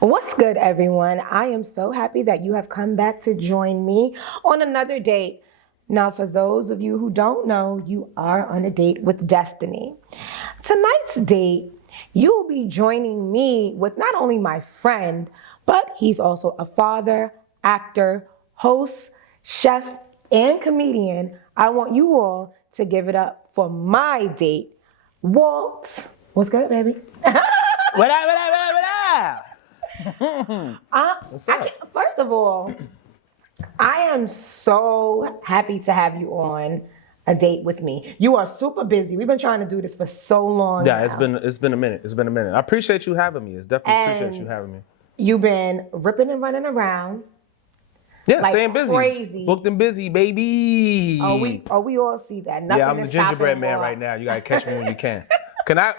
What's good, everyone? I am so happy that you have come back to join me on another date. Now, for those of you who don't know, you are on a date with Destiny. Tonight's date, you'll be joining me with not only my friend, but he's also a father, actor, host, chef, and comedian. I want you all to give it up for my date, Walt. What's good, baby? What up, what up, what up, what up? What's up? First of all, I am so happy to have you on a date with me. You are super busy. We've been trying to do this for so long. Yeah, now. it's been a minute. It's been a minute. I appreciate you having me. It's definitely appreciate you having me. You've been ripping and running around. Yeah, Like staying busy. crazy. Booked and busy, baby. We all see that. Nothing yeah, I'm the is gingerbread stopping man Walt. right now. You gotta catch me when you can.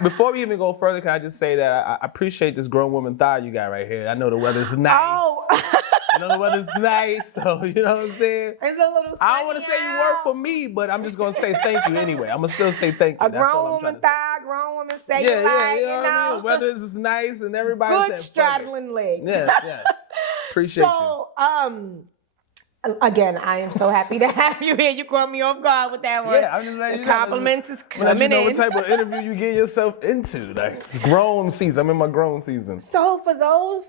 Before we even go further, can I just say that I appreciate this grown woman thigh you got right here. I know the weather's nice. Oh. I know the weather's nice, so you know what I'm saying? It's a little I don't want to say you work for me, but I'm just gonna say thank you anyway. I'm gonna still say thank you. A That's all grown I'm trying woman to say. thigh, grown woman say Yeah, like, you know what I mean? Weather is nice and everybody good said, "Fuck it." straddling legs. Yes. Appreciate you. So, again, I am so happy to have you here. You caught me off guard with that one. Yeah, I'm just letting you know. Compliments is Let you coming know in. what type of interview you get yourself into. Like grown season. I'm in my grown season. So, for those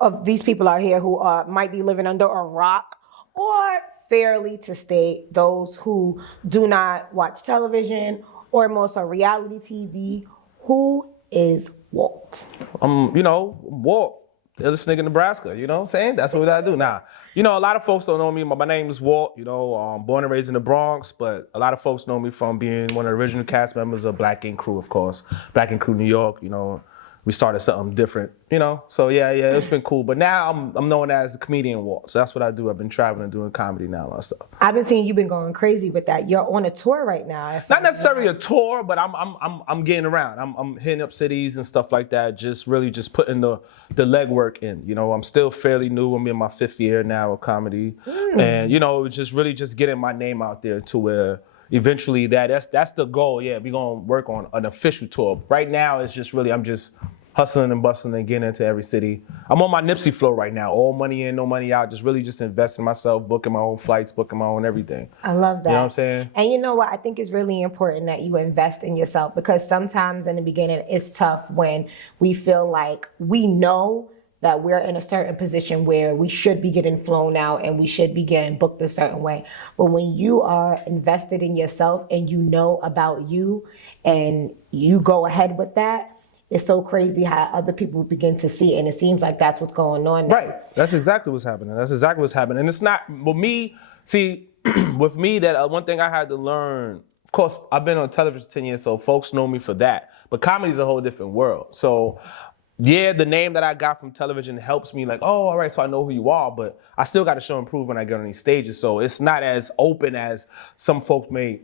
of these people out here who might be living under a rock, or fairly to state, those who do not watch television or more so reality TV, who is Walt? Walt, the illest nigga in Nebraska, you know what I'm saying? That's what I do. Now, a lot of folks don't know me. My name is Walt, born and raised in the Bronx, but a lot of folks know me from being one of the original cast members of Black Ink Crew, of course. Black Ink Crew New York, we started something different, So yeah, it's been cool. But now I'm known as the comedian Walt. So that's what I do. I've been traveling and doing comedy now, a lot of stuff. I've been seeing you've been going crazy with that. You're on a tour right now. Not necessarily a tour, but I'm getting around. I'm hitting up cities and stuff like that. Just putting the legwork in. I'm still fairly new. I'm in my 5th year now of comedy, and just getting my name out there to where eventually that's the goal. Yeah, we're gonna work on an official tour. Right now, it's just really I'm just hustling and bustling and getting into every city. I'm on my Nipsey flow right now. All money in, no money out. Just investing in myself, booking my own flights, booking my own everything. I love that. You know what I'm saying? And you know what? I think it's really important that you invest in yourself, because sometimes in the beginning it's tough when we feel like we know that we're in a certain position where we should be getting flown out and we should be getting booked a certain way. But when you are invested in yourself and you know about you and you go ahead with that, it's so crazy how other people begin to see it, and it seems like that's what's going on now. Right. That's exactly what's happening. And it's not, with me, with me, that one thing I had to learn, of course, I've been on television 10 years, so folks know me for that. But comedy's a whole different world. So, yeah, the name that I got from television helps me, like, oh, all right, so I know who you are, but I still got to show and prove when I get on these stages. So it's not as open as some folks may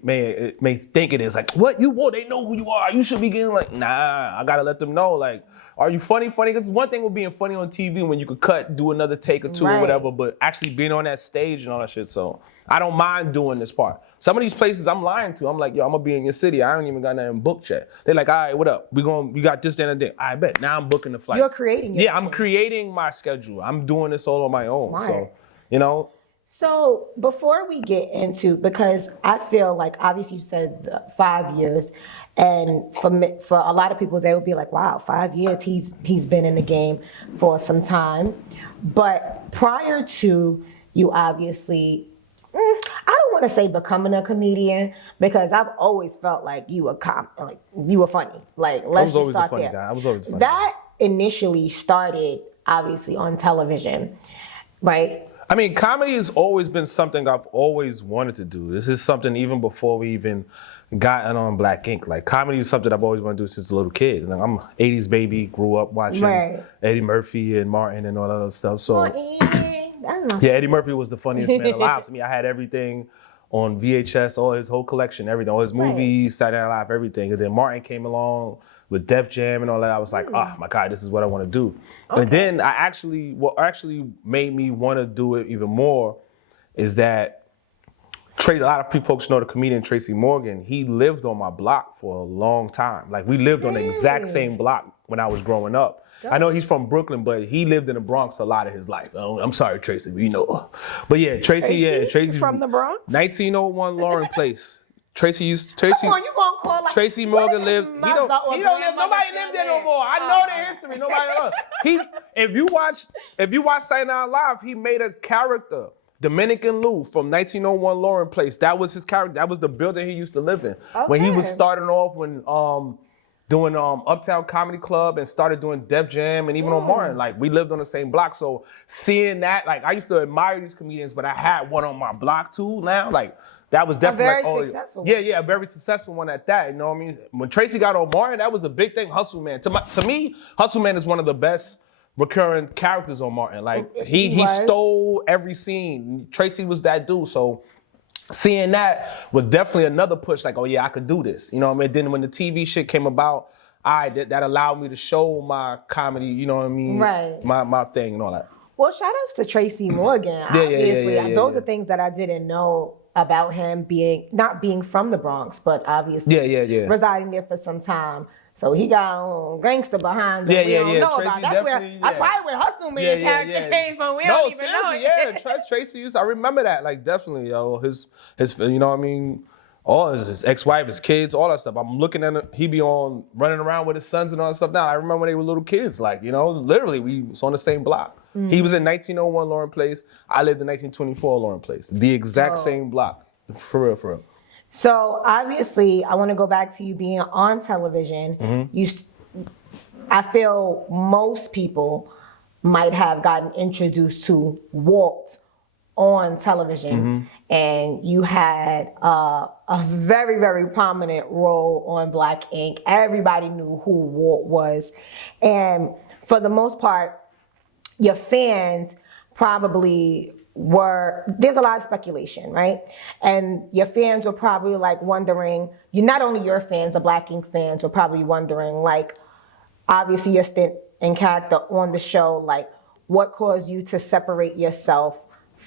think it is. Like, what, you want? They know who you are. You should be getting like, nah, I got to let them know, like, are you funny? Because one thing with being funny on TV when you could cut, do another take or two or whatever, but actually being on that stage and all that shit. So I don't mind doing this part. Some of these places I'm lying to, I'm like, yo, I'm gonna be in your city. I don't even got nothing booked yet. They're like, all right, what up? We got this, that, and that. I bet. Now I'm booking the flight. You're creating your I'm creating my schedule. I'm doing this all on my own. Smart. So, So before we get into, because I feel like obviously you said 5 years, and for a lot of people they would be like, wow, 5 years, he's been in the game for some time. But prior to you obviously, I don't want to say becoming a comedian, because I've always felt like you were funny. Like, let's just start there. I was always a funny guy. That initially started obviously on television, right? I mean, comedy has always been something I've always wanted to do. This is something even before we even gotten on Black Ink. Like, comedy is something I've always wanted to do since a little kid. Like, I'm an 80s baby, grew up watching Eddie Murphy and Martin and all that other stuff. So, yeah, Eddie Murphy was the funniest man alive to me. I had everything on VHS, all his whole collection, everything, all his movies, Saturday Night Live, everything. And then Martin came along with Def Jam and all that. I was like, oh my God, this is what I want to do. And then what actually made me want to do it even more is that a lot of folks know the comedian Tracy Morgan. He lived on my block for a long time. Like, we lived on the exact same block when I was growing up. I know he's from Brooklyn, but he lived in the Bronx a lot of his life. Oh, I'm sorry, Tracy, but you know. But yeah, Tracy from the Bronx. 1901 Lauren Place. Tracy. Come on, you gonna call like Tracy Morgan lived. He don't live. Nobody lived there no more. I know the history. Nobody knows. If you watch Saturday Night Live, he made a character, Dominican Lou from 1901 Lauren Place. That was his character. That was the building he used to live in. When he was starting off doing Uptown Comedy Club and started doing Def Jam and even on Martin. Like, we lived on the same block. So seeing that, like, I used to admire these comedians, but I had one on my block too now. Like, that was definitely very successful. Yeah, a very successful one at that. You know what I mean? When Tracy got on Martin, that was a big thing. Hustle Man. To me, Hustle Man is one of the best recurring characters on Martin. Like, he stole every scene. Tracy was that dude. So seeing that was definitely another push, like, oh yeah, I could do this. You know what I mean? Then when the TV shit came about, that allowed me to show my comedy, you know what I mean? Right. My thing and all that. Well, shout outs to Tracy Morgan, obviously. Those are things that I didn't know about him not being from the Bronx, but obviously residing there for some time. So he got gangster behind him. We don't know about. That's probably where Hustle Man character came from. We don't even know it. Tracy I remember that, like, definitely, yo. His you know what I mean? All his ex-wife, his kids, all that stuff. I'm looking at him, he be on running around with his sons and all that stuff now. I remember when they were little kids, like, you know, literally we was on the same block. He was in 1901 Lauren Place. I lived in 1924 Lauren Place. The exact same block. For real. So obviously, I want to go back to you being on television. I feel most people might have gotten introduced to Walt on television, and you had a very, very prominent role on Black Ink. Everybody knew who Walt was, and for the most part, your fans probably there's a lot of speculation, right? And your fans were probably like wondering, not only your fans, the Black Ink fans were probably wondering, like, obviously your stint in character on the show, like, what caused you to separate yourself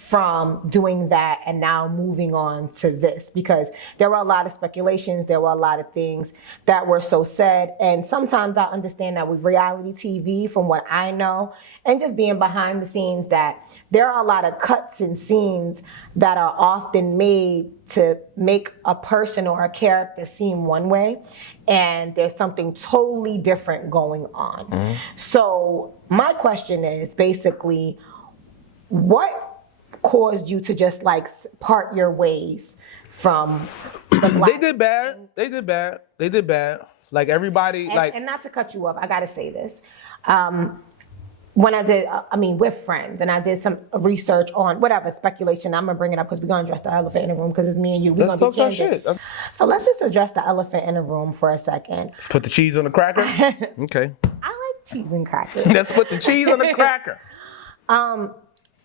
from doing that and now moving on to this? Because there were a lot of speculations, there were a lot of things that were so said, and sometimes I understand that with reality TV, from what I know, and just being behind the scenes, that there are a lot of cuts and scenes that are often made to make a person or a character seem one way, and there's something totally different going on. So my question is basically, what caused you to just like part your ways from the Black They did bad. Like, everybody, and not to cut you off, I gotta say this. When I did, with friends, and I did some research on whatever speculation, I'm gonna bring it up because we're gonna address the elephant in the room because it's me and you. We're gonna be candid. So let's just address the elephant in the room for a second. Let's put the cheese on the cracker. Okay. I like cheese and crackers. Let's put the cheese on the cracker.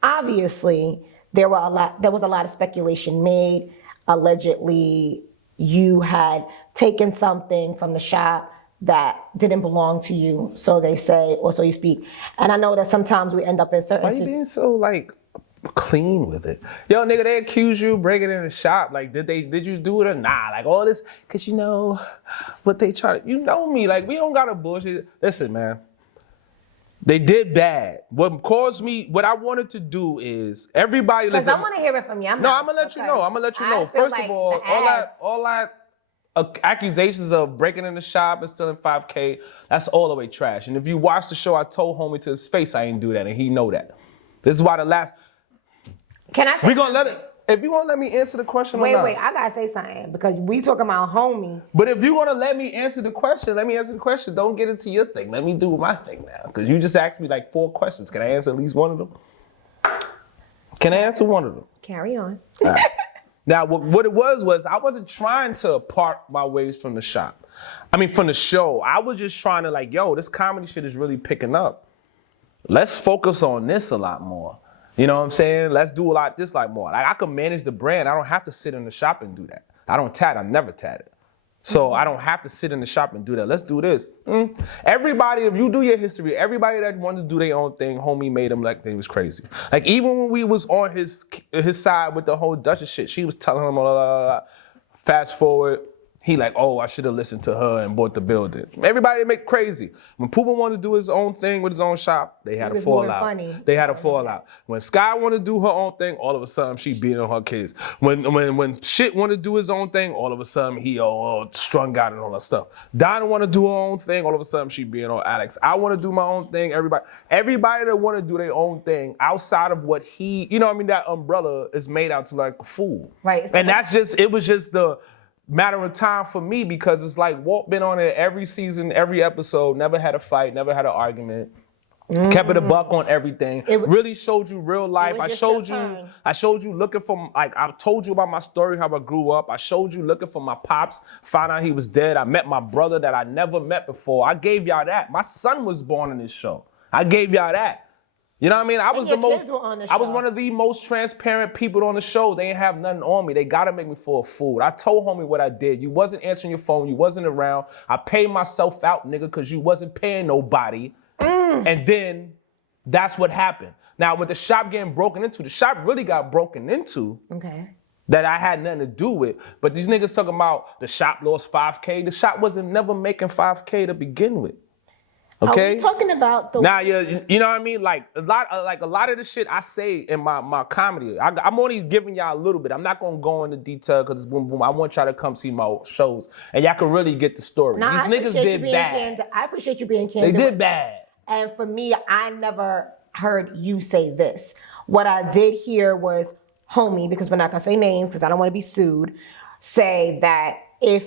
Obviously, there was a lot of speculation made. Allegedly, you had taken something from the shop that didn't belong to you, so they say, or so you speak. And I know that sometimes we end up in certain... Why you being so, like, clean with it? Yo, nigga, they accuse you breaking in the shop. Like, did you do it or not? Like, all this, because you know what they try to... You know me, like, we don't got to bullshit. Listen, man. They did bad. What I wanted to do is, everybody listen. Because I want to hear it from you. I'm gonna let you know. First of all, all that accusations of breaking in the shop and stealing $5K, that's all the way trash. And if you watch the show, I told homie to his face I ain't do that, and he know that. This is why Can I say if you gonna let me answer the question Wait, I gotta say something, because we talking about homie. But if you wanna let me answer the question, let me answer the question. Don't get into your thing. Let me do my thing now. Because you just asked me like 4 questions. Can I answer at least one of them? Can I answer one of them? Carry on. All right. Now, what it was I wasn't trying to part my ways from the shop. From the show. I was just trying to like, yo, this comedy shit is really picking up. Let's focus on this a lot more. You know what I'm saying? Let's do a lot this like more. Like, I can manage the brand. I don't have to sit in the shop and do that. I don't tat. I never tatted. So I don't have to sit in the shop and do that. Let's do this. Everybody, if you do your history, everybody that wanted to do their own thing, homie made them like they was crazy. Like, even when we was on his side with the whole Duchess shit, she was telling him, fast forward, He like, oh, I should have listened to her and bought the building. Everybody make crazy. When Pooba wanted to do his own thing with his own shop, they had a fallout. They had a fallout. When Sky wanted to do her own thing, all of a sudden she beating on her kids. When Shit wanted to do his own thing, all of a sudden he strung out and all that stuff. Donna want to do her own thing, all of a sudden she beating on Alex. I want to do my own thing. Everybody that want to do their own thing outside of what that umbrella is made out to like a fool. Right. And it was just the matter of time for me, because it's like Walt been on it every season, every episode, never had a fight, never had an argument. Kept it a buck on everything. Really showed you real life. I showed you looking for, like, I told you about my story, how I grew up. I showed you looking for my pops, found out he was dead. I met my brother that I never met before. I gave y'all that. My son was born in this show. I gave y'all that. You know what I mean? I was one of the most transparent people on the show. They ain't have nothing on me. They gotta make me feel a fool. I told homie what I did. You wasn't answering your phone. You wasn't around. I paid myself out, nigga, because you wasn't paying nobody. And then that's what happened. Now, with the shop getting broken into, the shop really got broken into. Okay. That I had nothing to do with. But these niggas talking about the shop lost $5K. The shop wasn't never making $5K to begin with. Okay. Are we talking about the? Now, you know what I mean? Like a lot of the shit I say in my comedy, I'm only giving y'all a little bit. I'm not gonna go into detail because it's boom boom. I want y'all to come see my shows and y'all can really get the story. Now, these niggas did bad. I appreciate you being candid. They did bad. And for me, I never heard you say this. What I did hear was homie, because we're not gonna say names because I don't want to be sued, say that if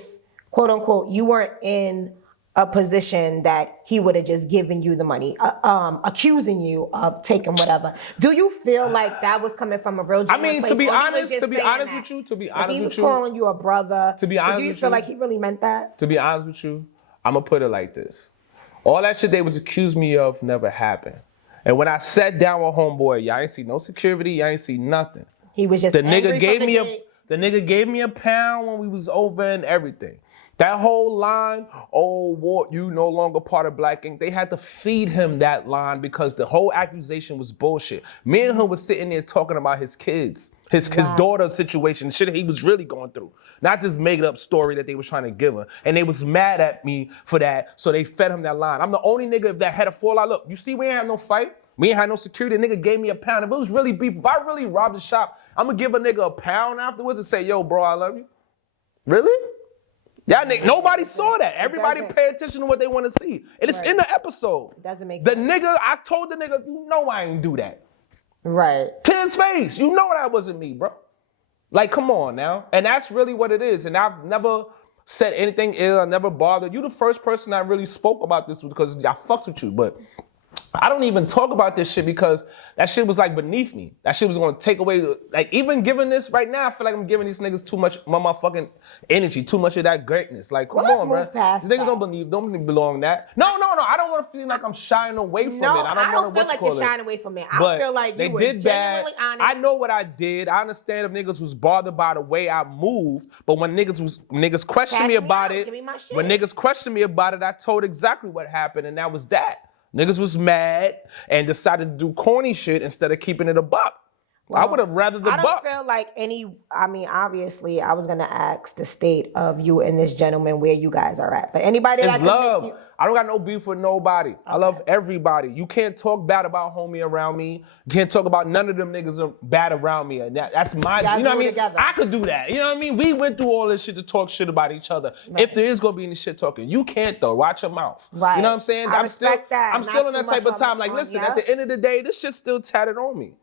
quote unquote you weren't in a position that he would have just given you the money, accusing you of taking whatever. Do you feel like that was coming from a real genuine place? To be honest with you, if he was calling you a brother, to be honest do you with feel you, like he really meant that? To be honest with you, I'm gonna put it like this. All that shit they was accused me of never happened. And when I sat down with homeboy, y'all ain't see no security, y'all ain't see nothing. He was just the nigga gave me a pound when we was over and everything. That whole line, oh, Walt, you no longer part of Black Ink. They had to feed him that line because the whole accusation was bullshit. Me and him was sitting there talking about his kids, his daughter's situation, shit he was really going through. Not just making up story that they was trying to give him. And they was mad at me for that, so they fed him that line. I'm the only nigga that had a fallout. Look, you see we ain't have no fight. We ain't had no security. The nigga gave me a pound. If it was really beef, if I really robbed the shop, I'm gonna give a nigga a pound afterwards and say, yo, bro, I love you. Really? Y'all nobody saw that. Everybody pay attention to what they want to see. And it's in the episode. It doesn't make sense. The nigga, I told the nigga, you know I ain't do that. Right. To his face. You know that wasn't me, bro. Like, come on now. And that's really what it is. And I've never said anything ill. I never bothered. You the first person I really spoke about this because I fucked with you. But I don't even talk about this shit because that shit was like beneath me. That shit was gonna take away, like even giving this right now, I feel like I'm giving these niggas too much motherfucking energy, too much of that greatness. Like, come on, man. These niggas don't belong that. No. I don't want to feel like I'm shying away from it. I don't feel like you're shying away from it. I feel like you were genuinely honest. I know what I did. I understand if niggas was bothered by the way I moved, but when niggas questioned me about it, when niggas questioned me about it, I told exactly what happened, and that was that. Niggas was mad and decided to do corny shit instead of keeping it a buck. Well, I would have rather the buck. I don't feel like obviously I was going to ask the state of you and this gentleman where you guys are at. But anybody that love. Make you... I don't got no beef with nobody. Okay. I love everybody. You can't talk bad about homie around me. You can't talk about none of them niggas bad around me. And that's my, you know what I mean? Together. I could do that. You know what I mean? We went through all this shit to talk shit about each other. Right. If there is going to be any shit talking, you can't though. Watch your mouth. Right. You know what I'm saying? I'm still in that type of time. Like, listen, at the end of the day, this shit's still tatted on me.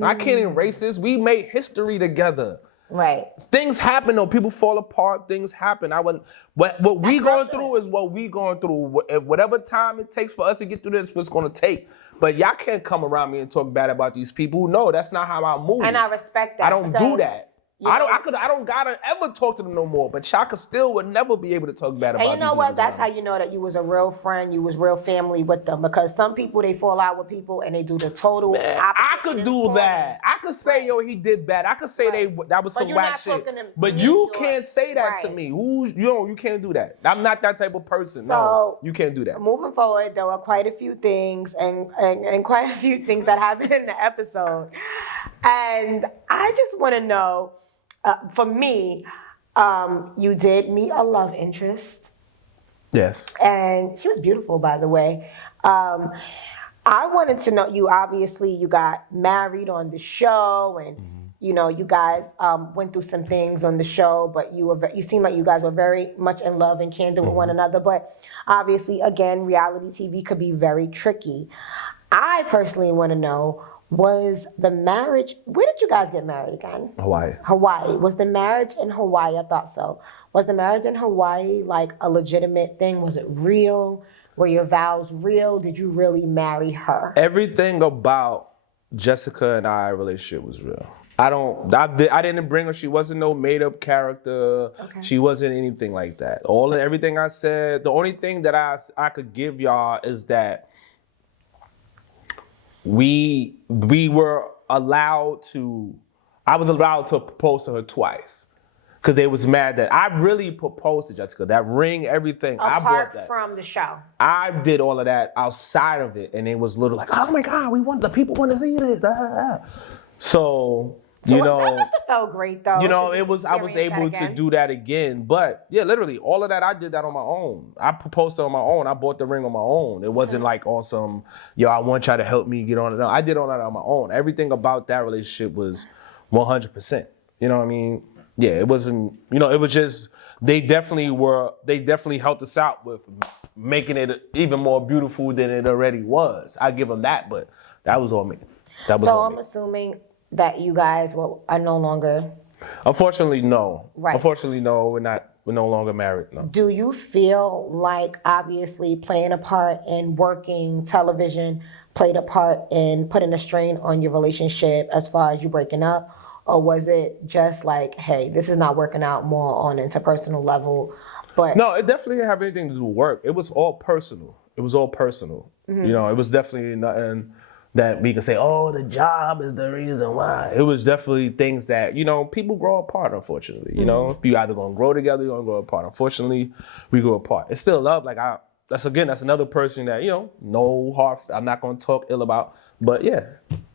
I can't erase this. We made history together. Right. Things happen though. People fall apart. Things happen. What we going through is what we going through. Whatever time it takes for us to get through this, what's going to take. But y'all can't come around me and talk bad about these people. No, that's not how I move. And I respect that. I don't do that. I don't gotta ever talk to them no more. But Chaka still would never be able to talk bad about. And you know what? That's how you know that you was a real friend. You was real family with them. Because some people they fall out with people and they do the total. Man, I could do that. I could say yo he did bad. I could say that was some whack shit. But you can't say that to me. You can't do that. I'm not that type of person. No, you can't do that. Moving forward, there were quite a few things and quite a few things that happened in the episode, and I just want to know. For me, You did meet a love interest, Yes. and she was beautiful, by the way. I wanted to know, you obviously you got married on the show, and you guys went through some things on the show, but you seem like you guys were very much in love and candid with one another. But obviously, again, reality TV could be very tricky. I personally want to know, was the marriage, where did you guys get married again? Hawaii. Hawaii. Was the marriage in Hawaii? I thought so. Was the marriage in Hawaii like a legitimate thing? Was it real? Were your vows real? Did you really marry her? Everything about Jessica and I relationship was real. I didn't bring her. She wasn't no made up character. Okay. She wasn't anything like that. Everything I said, the only thing that I could give y'all is that we were allowed to, I was allowed to propose to her twice. Because they was mad that I really proposed to Jessica. That ring, everything, I bought that. Apart from the show. I did all of that outside of it, and it was little like, oh my God, the people want to see this. So that must have felt great though. I was able to do that again. But yeah, literally all of that, I did that on my own. I proposed to her on my own. I bought the ring on my own. It wasn't like on some, I want y'all to help me get on it. No, I did all that on my own. Everything about that relationship was 100%. You know what I mean? Yeah, it wasn't, it was just, they definitely helped us out with making it even more beautiful than it already was. I give them that, but that was all me. I'm assuming that you guys are no longer. Unfortunately, no. Right. Unfortunately, no, we're no longer married, no. Do you feel like obviously playing a part in working television played a part in putting a strain on your relationship as far as you breaking up? Or was it just like, hey, this is not working out, more on an interpersonal level? But no, it definitely didn't have anything to do with work. It was all personal. It was definitely nothing that we could say, oh, the job is the reason why. It was definitely things that, people grow apart, unfortunately. You either gonna grow together, you're gonna grow apart. Unfortunately, we grew apart. It's still love. Like that's another person that, no hard, I'm not gonna talk ill about. But yeah,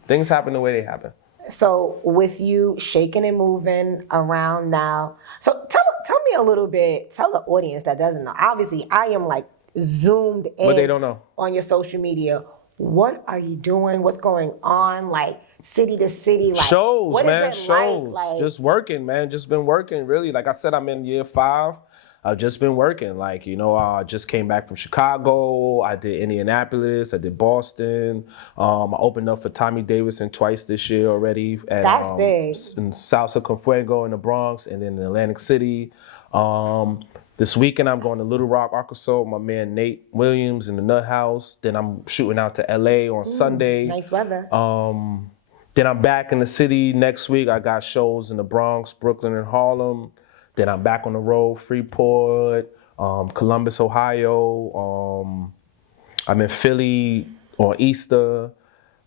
things happen the way they happen. So with you shaking and moving around now, so tell me a little bit, tell the audience that doesn't know. Obviously, I am like zoomed in But they don't know. On your social media. What are you doing? What's going on? Like city to city? Like shows, what man, is it shows. like? Just working, man. Just been working, really. Like I said, I'm in year 5. I've just been working. Like, I just came back from Chicago. I did Indianapolis. I did Boston. I opened up for Tommy Davidson twice this year already. That's big. In South Cienfuegos in the Bronx, and then in Atlantic City. This weekend, I'm going to Little Rock, Arkansas with my man Nate Williams in the Nut House. Then I'm shooting out to LA on Sunday. Nice weather. Then I'm back in the city next week. I got shows in the Bronx, Brooklyn, and Harlem. Then I'm back on the road, Freeport, Columbus, Ohio. I'm in Philly on Easter.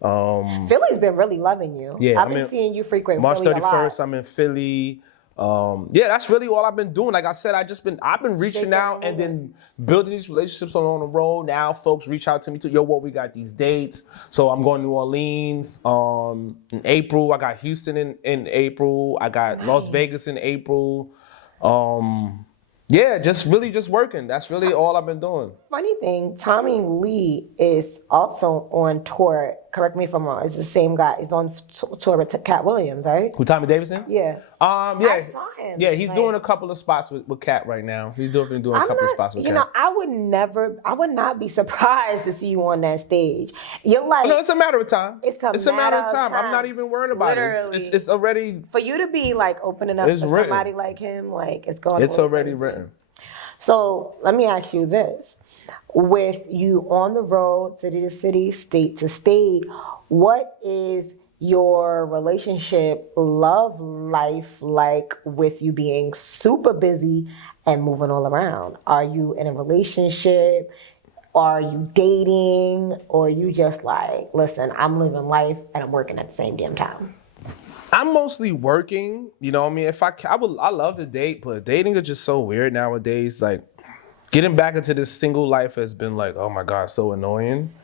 Philly's been really loving you. Yeah, I've been seeing you frequent March Philly 31st, I'm in Philly. That's really all I've been doing. Like I said, I've been reaching out and then building these relationships on the road. Now folks reach out to me too. Yo, we got these dates. So I'm going to New Orleans in April. I got Houston in April. I got Las Vegas in April. Just working. That's really all I've been doing. Funny thing, Tommy Lee is also on tour. Correct me if I'm wrong. It's the same guy. He's on tour with Cat Williams, right? Who, Tommy Davidson? Yeah. I saw him. Yeah, he's doing a couple of spots with Cat right now. He's doing a couple of spots with Cat. I would not be surprised to see you on that stage. You're like, no, it's a matter of time. It's a matter of time. I'm not even worried about Literally. it. It's already. For you to be like opening up for somebody like him, like it's going. It's already written. So let me ask you this. With you on the road, city to city, state to state, what is your relationship, love life like with you being super busy and moving all around? Are you in a relationship? Are you dating? Or are you just like, listen, I'm living life and I'm working at the same damn time? I'm mostly working, you know what I mean? I love to date, but dating is just so weird nowadays. Like, getting back into this single life has been like, oh my God, so annoying.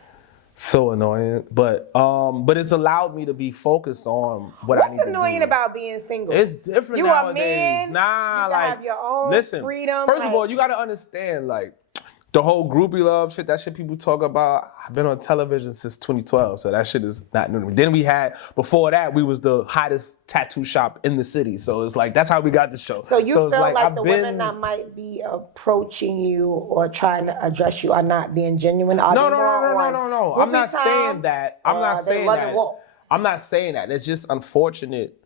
So annoying, but it's allowed me to be focused on what I need What's to annoying do. about being single? It's different You nowadays. a man, Nah, you like have your own listen. freedom. First of all, you gotta understand, like the whole groupie love shit. That shit people talk about. I've been on television since 2012, so that shit is not new to me. Then before that, we was the hottest tattoo shop in the city. So it's like that's how we got the show. So you it's feel like I've the been, women that might be approaching you or trying to address you are not being genuine? Are No. they more on I'm not groupie saying time, that. I'm or not are they saying loving that. Walt? I'm not saying that. It's just unfortunate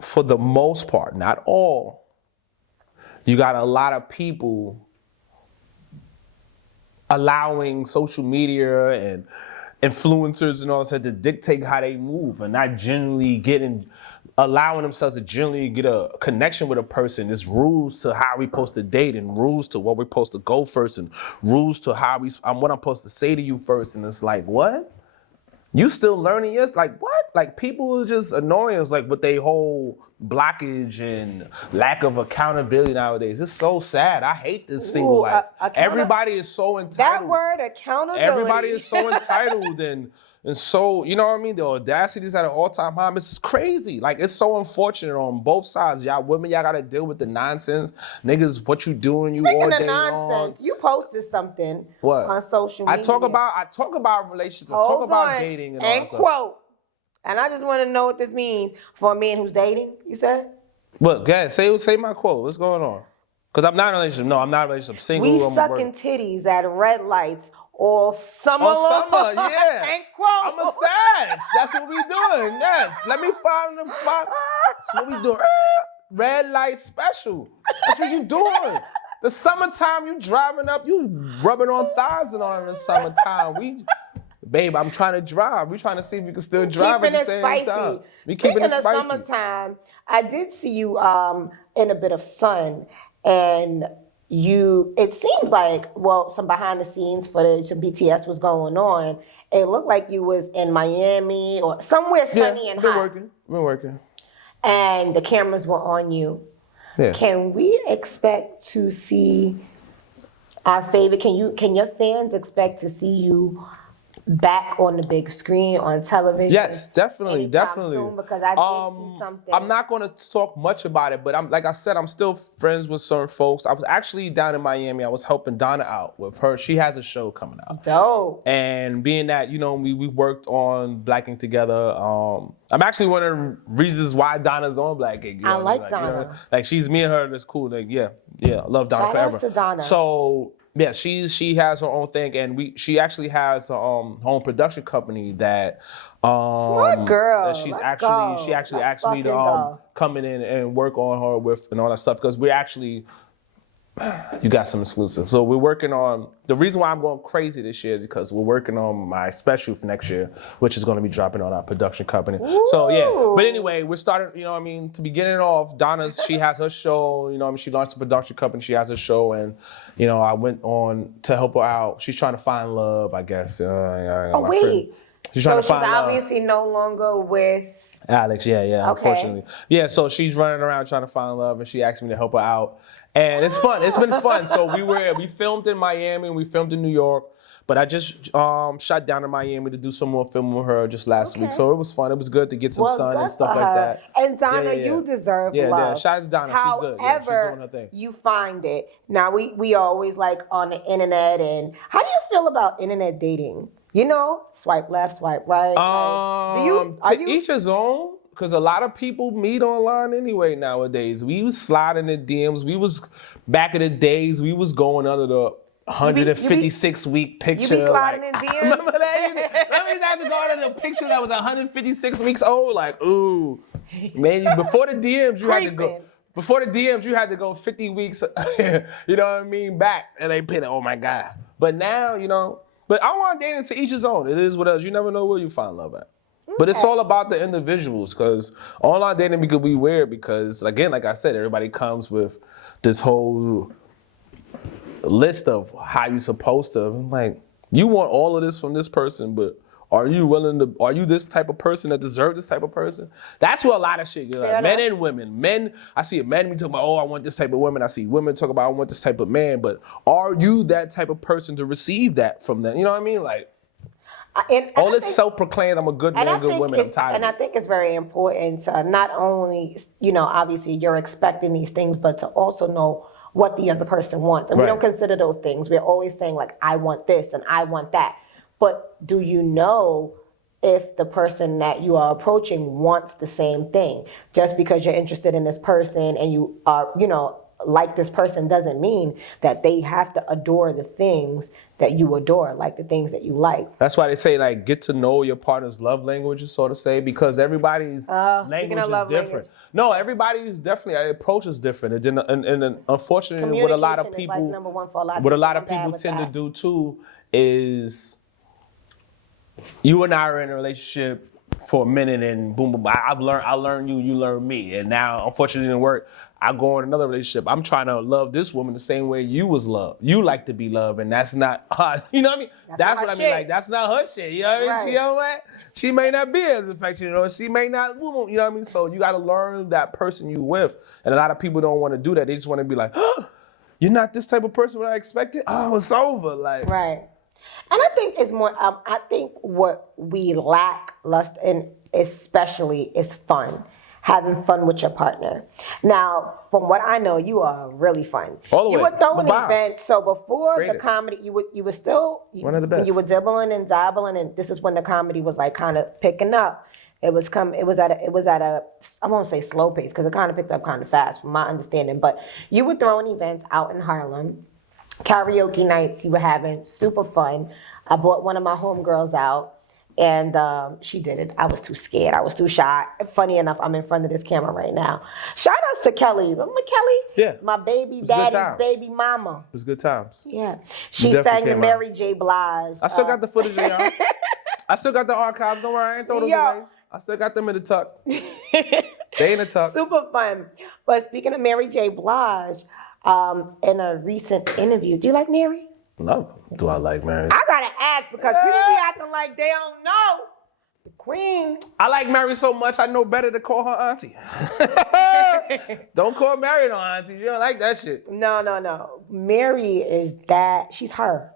for the most part, not all. You got a lot of people allowing social media and influencers and all that to dictate how they move and not generally allowing themselves to generally get a connection with a person. There's rules to how we supposed to date and rules to what we're supposed to go first and rules to how what I'm supposed to say to you first. And it's like, what? You still learning? Yes, like what? Like people are just annoying us, like with their whole blockage and lack of accountability nowadays. It's so sad. I hate this single life. Everybody is so entitled. That word, accountability. Everybody is so entitled and so, you know what I mean? The audacity is at an all-time high. It's crazy. Like, it's so unfortunate on both sides. Y'all women, y'all got to deal with the nonsense. Niggas, what you doing, you all day long. You posted something What? on social media. I talk about relationships. I talk about dating and all that stuff. Quote. And I just want to know what this means for a man who's dating, you said? Well, guys, say my quote. What's going on? Because I'm not in a relationship. No, I'm not in a relationship. Single. We sucking titties at red lights all summer long. All summer, yeah. Ain't quote. I'm a sage. That's what we doing. Yes. Let me find the spot. That's what we doing. Red light special. That's what you doing. The summertime, you driving up, you rubbing on thighs and all in the summertime. Babe, I'm trying to drive. We trying to see if we can still drive at the same time. We keeping it spicy. Speaking of summertime, I did see you in a bit of sun, and it seems like, well, some behind the scenes footage of BTS was going on. It looked like you was in Miami or somewhere sunny and hot. Been working. And the cameras were on you. Yeah. Can we expect to see our favorite? Can your fans expect to see you back on the big screen on television? Yes, definitely. Soon? Because I did see something. I'm not going to talk much about it, but like I said, I'm still friends with certain folks. I was actually down in Miami. I was helping Donna out with her. She has a show coming out. Dope. And being that, we worked on Blacking together. I'm actually one of the reasons why Donna's on Blacking. I like Donna. Like she's me and her. That's cool. Like I love Donna forever. Shout out to Donna. So. Yeah, she has her own thing, and she actually has her own production company that smart girl. That she actually Let's asked me to come in and work on her with and all that stuff because you got some exclusive. So we're working on the reason why I'm going crazy this year is because we're working on my special for next year, which is going to be dropping on our production company. Ooh. So yeah, but anyway, we're starting. To begin it off, she has her show. She launched a production company. She has a show, and I went on to help her out. She's trying to find love, I guess. She's trying to find love. Obviously no longer with Alex. Yeah, okay. Unfortunately, yeah. So she's running around trying to find love, and she asked me to help her out. And it's fun. It's been fun. So we filmed in Miami and we filmed in New York. But I just shot down in Miami to do some more filming with her just last week. So it was fun. It was good to get some sun and stuff like that. And Donna, you deserve love. Yeah. Shout out to Donna. She's good. Yeah, she's doing her thing. You find it. Now we always like on the internet. And how do you feel about internet dating? Swipe left, swipe right. Each his own. Because a lot of people meet online anyway nowadays. We was sliding in DMs. Back in the days, we was going under the 156-week picture. You be sliding in DMs? Remember that? Remember you had to go under the picture that was 156 weeks old? Like, ooh. Man, before the DMs, you had to go. Before the DMs, you had to go 50 weeks, you know what I mean, back. And they put it, oh my God. But now, but I want dating to each his own. It is what else. You never know where you find love at. But it's all about the individuals because online dating could be weird because, again, like I said, everybody comes with this whole list of how you're supposed to. I'm like, you want all of this from this person, but are you this type of person that deserves this type of person? That's where a lot of shit goes. Like, men and women. Men, I see a man talking about, I want this type of woman. I see women talk about, I want this type of man. But are you that type of person to receive that from them? You know what I mean? Like, All this self-proclaimed, I'm a good man, good woman, I'm tired And I of it. think it's very important to not only, obviously you're expecting these things, but to also know what the other person wants. And we don't consider those things. We're always saying like, I want this and I want that. But do you know if the person that you are approaching wants the same thing? Just because you're interested in this person and you are, like this person doesn't mean that they have to adore the things that you adore, like the things that you like. That's why they say like get to know your partner's love languages, so to say, because everybody's language is different. Language. No, everybody's definitely approach is different, and unfortunately, what a lot of Communication is, like, people, number one for a lot of what a people. lot of I'm bad people with tend to that. do too is you and I are in a relationship for a minute, and boom, boom, I learned you, you learn me, and now unfortunately it didn't work. I go in another relationship. I'm trying to love this woman the same way you was loved. You like to be loved, and that's not her. You know what I mean? That's what I mean. Like that's not her shit. You know what I mean? Right. You know what? She may not be as affectionate, or she may not. You know what I mean? So you got to learn that person you with, and a lot of people don't want to do that. They just want to be like, you're not this type of person what I expected. Oh, it's over. Like Right. And I think it's more, I think what we lack lust in especially is fun. Having fun with your partner. Now, from what I know, you are really fun. All the you way. were throwing Bye-bye. events. So before Greatest. the comedy, you were still One of the best. You were dibbling and dabbling, and this is when the comedy was like kind of picking up. It was at a I won't say slow pace because it kind of picked up kind of fast from my understanding. But you were throwing events out in Harlem, karaoke nights you were having, super fun. I brought one of my homegirls out. And she did it. I was too scared. I was too shy. Funny enough, I'm in front of this camera right now. Shout outs to Kelly. Remember Kelly? Yeah. My baby was good daddy's times. baby mama. it was good times. Yeah. She definitely sang the came Mary J. Blige. I still got the footage, y'all. I still got the archives. Don't worry, I ain't throw those Yo. away. I still got them in the tuck. They in the tuck. Super fun. But speaking of Mary J. Blige, in a recent interview, do you like Mary? Love. Do I like Mary? I gotta ask because people be acting like they don't know. The queen. I like Mary so much, I know better to call her auntie. Don't call Mary no auntie. You don't like that shit. No. Mary is that. She's her.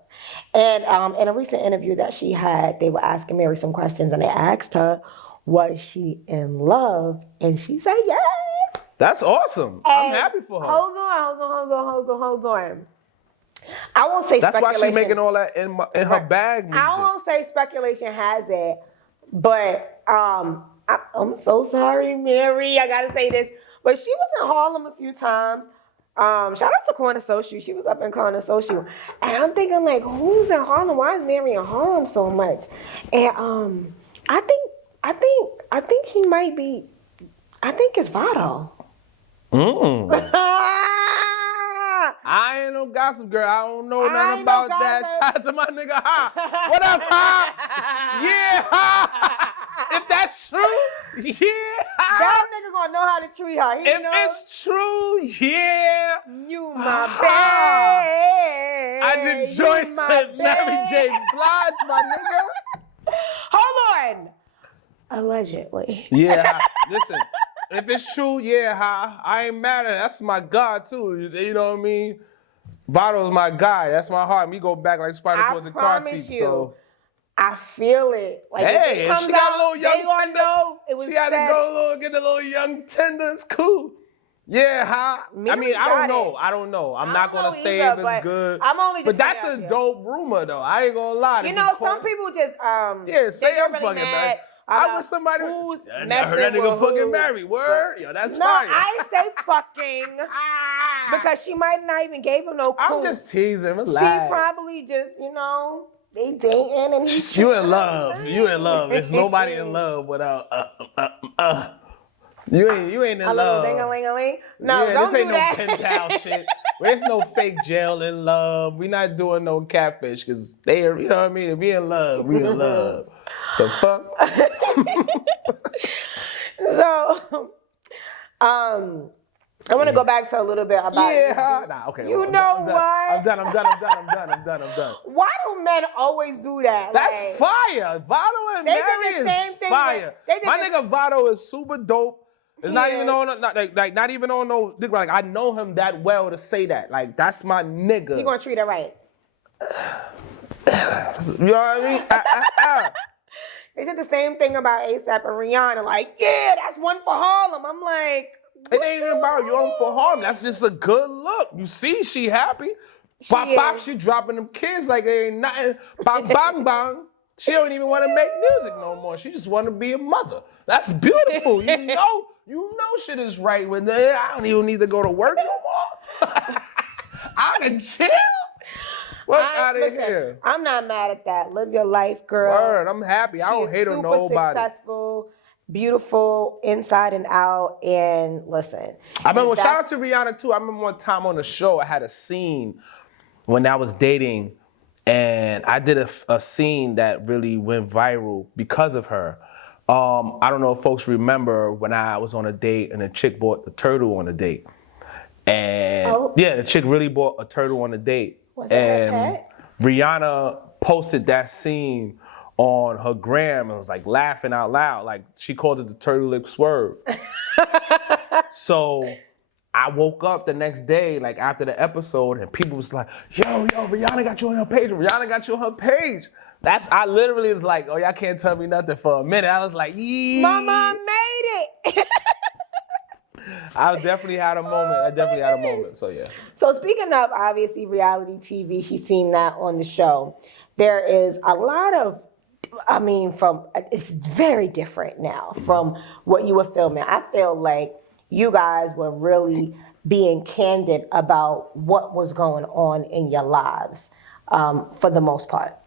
And in a recent interview that she had, they were asking Mary some questions, and they asked her, was she in love? And she said yes. That's awesome. I'm happy for her. Hold on. I won't say That's why speculation. she's making all that in her bag music. I won't say speculation has it, but I'm so sorry, Mary. I gotta say this, but she was in Harlem a few times. Shout out to Corner Social. She was up in Corner Social, and I'm thinking like, who's in Harlem? Why is Mary in Harlem so much? And I think he might be. I think it's Vado. I ain't no gossip girl. I don't know nothing ain't about no that. gossip. Shout out to my nigga Ha. What up, Ha? Yeah, Ha. If that's true, yeah, Ha. That nigga gonna know how to treat her. He If knows it's true, yeah. you my Ha. babe. I did You joints my with Mary J. babe. Blige, my nigga. Hold on. Allegedly. Yeah, listen. If it's true, yeah, Ha. I ain't mad at it. That's my God too. You know what I mean? Vato's my guy. That's my heart. We go back like spider I cords and car promise seats. you. So I feel it. Like if hey, it if comes she got out, a little young they gonna tender, know it was she had said. to go get a little young tender. It's cool. Yeah, Ha. I Mary mean, I got don't know. it. I don't know. I'm I not don't gonna know say either, if it's but good. I'm only just But that's putting a it out dope rumor though. I ain't gonna lie. You know, some people just Yeah, say they I'm get really fucking mad married. I about wish somebody. who's I never heard that messing nigga with fucking who. married. Word? Yo, that's No, fire. I ain't say fucking because she might not even gave him no clue. I'm just teasing. She Relax. probably just, they dating and he. You in love. You in love. There's nobody in love without You ain't in A little love. ding-a-ling-a-ling. No, Yeah, don't this ain't do no that. pen pal shit. There's no fake jail in love. We not doing no catfish because they are, you know what I mean? If we in love, we in love. The fuck? So, I want to go back to a little bit about Yeah. Nah, okay. You I'm know done. what? I'm done. Why do men always do that? That's Like, fire. Vado and They did Mary the is same thing fire. they did My the- nigga Vado is super dope. It's He not even is. on not even on no like I know him that well to say that. Like that's my nigga. He gonna treat her right. You know what I mean? They said the same thing about ASAP and Rihanna. Like, yeah, that's one for Harlem. I'm like, It ain't even about you on for harm. That's just a good look. You see, she happy. Pop, pop, is. she dropping them kids like it ain't nothing. Bang, bang, bang. She don't even want to make music no more. She just want to be a mother. That's beautiful. You know shit is right when I don't even need to go to work no more. I can chill. What out of here? I'm not mad at that. Live your life, girl. Word, I'm happy. I don't hate on nobody. Successful, beautiful, inside and out. And listen. I remember, shout out to Rihanna too. I remember one time on the show, I had a scene when I was dating, and I did a scene that really went viral because of her. I don't know if folks remember when I was on a date and a chick bought a turtle on a date. And yeah, the chick really bought a turtle on a date. Was it her pet? Rihanna posted that scene on her gram and was like laughing out loud. Like she called it the turtle lip swerve. So I woke up the next day, like after the episode, and people was like, yo, Rihanna got you on her page. Rihanna got you on her page. I literally was like, oh, y'all can't tell me nothing for a minute. I was like, yee. Mama made it. I definitely had a moment. So yeah. So speaking of obviously reality TV, she's seen that on the show. There is a lot of, it's very different now from what you were filming. I feel like you guys were really being candid about what was going on in your lives, for the most part.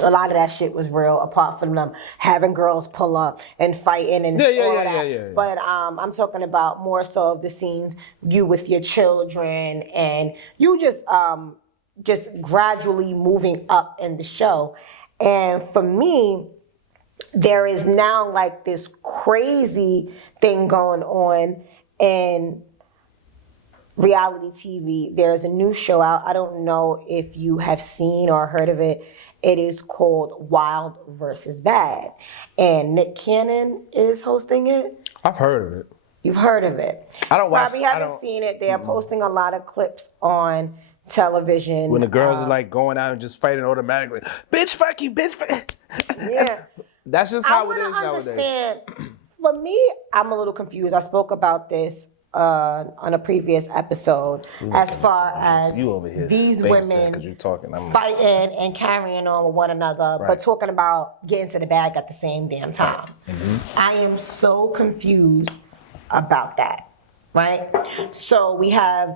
A lot of that shit was real, apart from them having girls pull up and fighting and all that. Yeah. But I'm talking about more so of the scenes, you with your children, and you just gradually moving up in the show. And for me, there is now like this crazy thing going on in reality TV. There's a new show out. I don't know if you have seen or heard of it. It is called Wild versus Bad. And Nick Cannon is hosting it. I've heard of it. You've heard of it. I don't watch. Probably haven't seen it. They are posting a lot of clips on television. When the girls are like going out and just fighting automatically. Bitch, fuck you, bitch, fuck. Yeah. That's just how it is nowadays. Understand. For me, I'm a little confused. I spoke about this on a previous episode, as far as you over here these women fighting and carrying on with one another, but talking about getting to the bag at the same damn time. Mm-hmm. I am so confused about that, right? So we have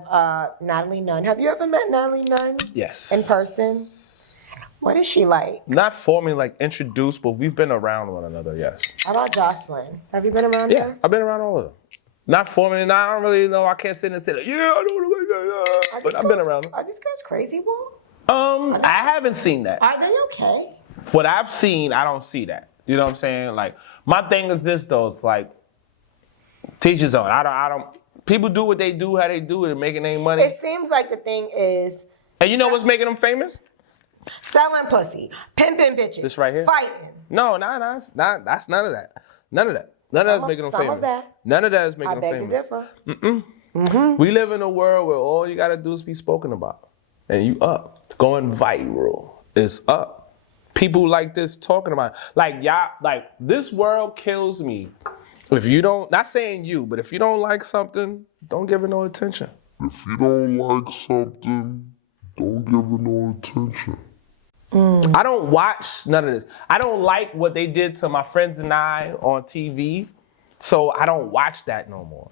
Natalie Nunn. Have you ever met Natalie Nunn? Yes. In person? What is she like? Not formally like introduced, but we've been around one another, yes. How about Jocelyn? Have you been around her? Yeah, I've been around all of them. Not formally, I don't really know. I can't sit and say, like, yeah, I know the way, but I've been around them. Are these girls crazy, Walt? I haven't seen that. Are they okay? What I've seen, I don't see that. You know what I'm saying? Like, my thing is this though. It's like, teach his own. I don't. People do what they do, how they do it, and making their money. It seems like the thing is. And you know what's making them famous? Selling pussy, pimping bitches. This right here. Fighting. No, that's none of that. None of that. None of that is making them famous. None of that is making them famous. I beg to differ. We live in a world where all you gotta do is be spoken about, and you up. Going viral is up. People like this talking about it. Like y'all, like this world kills me. If you don't, not saying you, but if you don't like something, don't give it no attention. If you don't like something, don't give it no attention. I don't watch none of this. I don't like what they did to my friends and I on TV, so I don't watch that no more.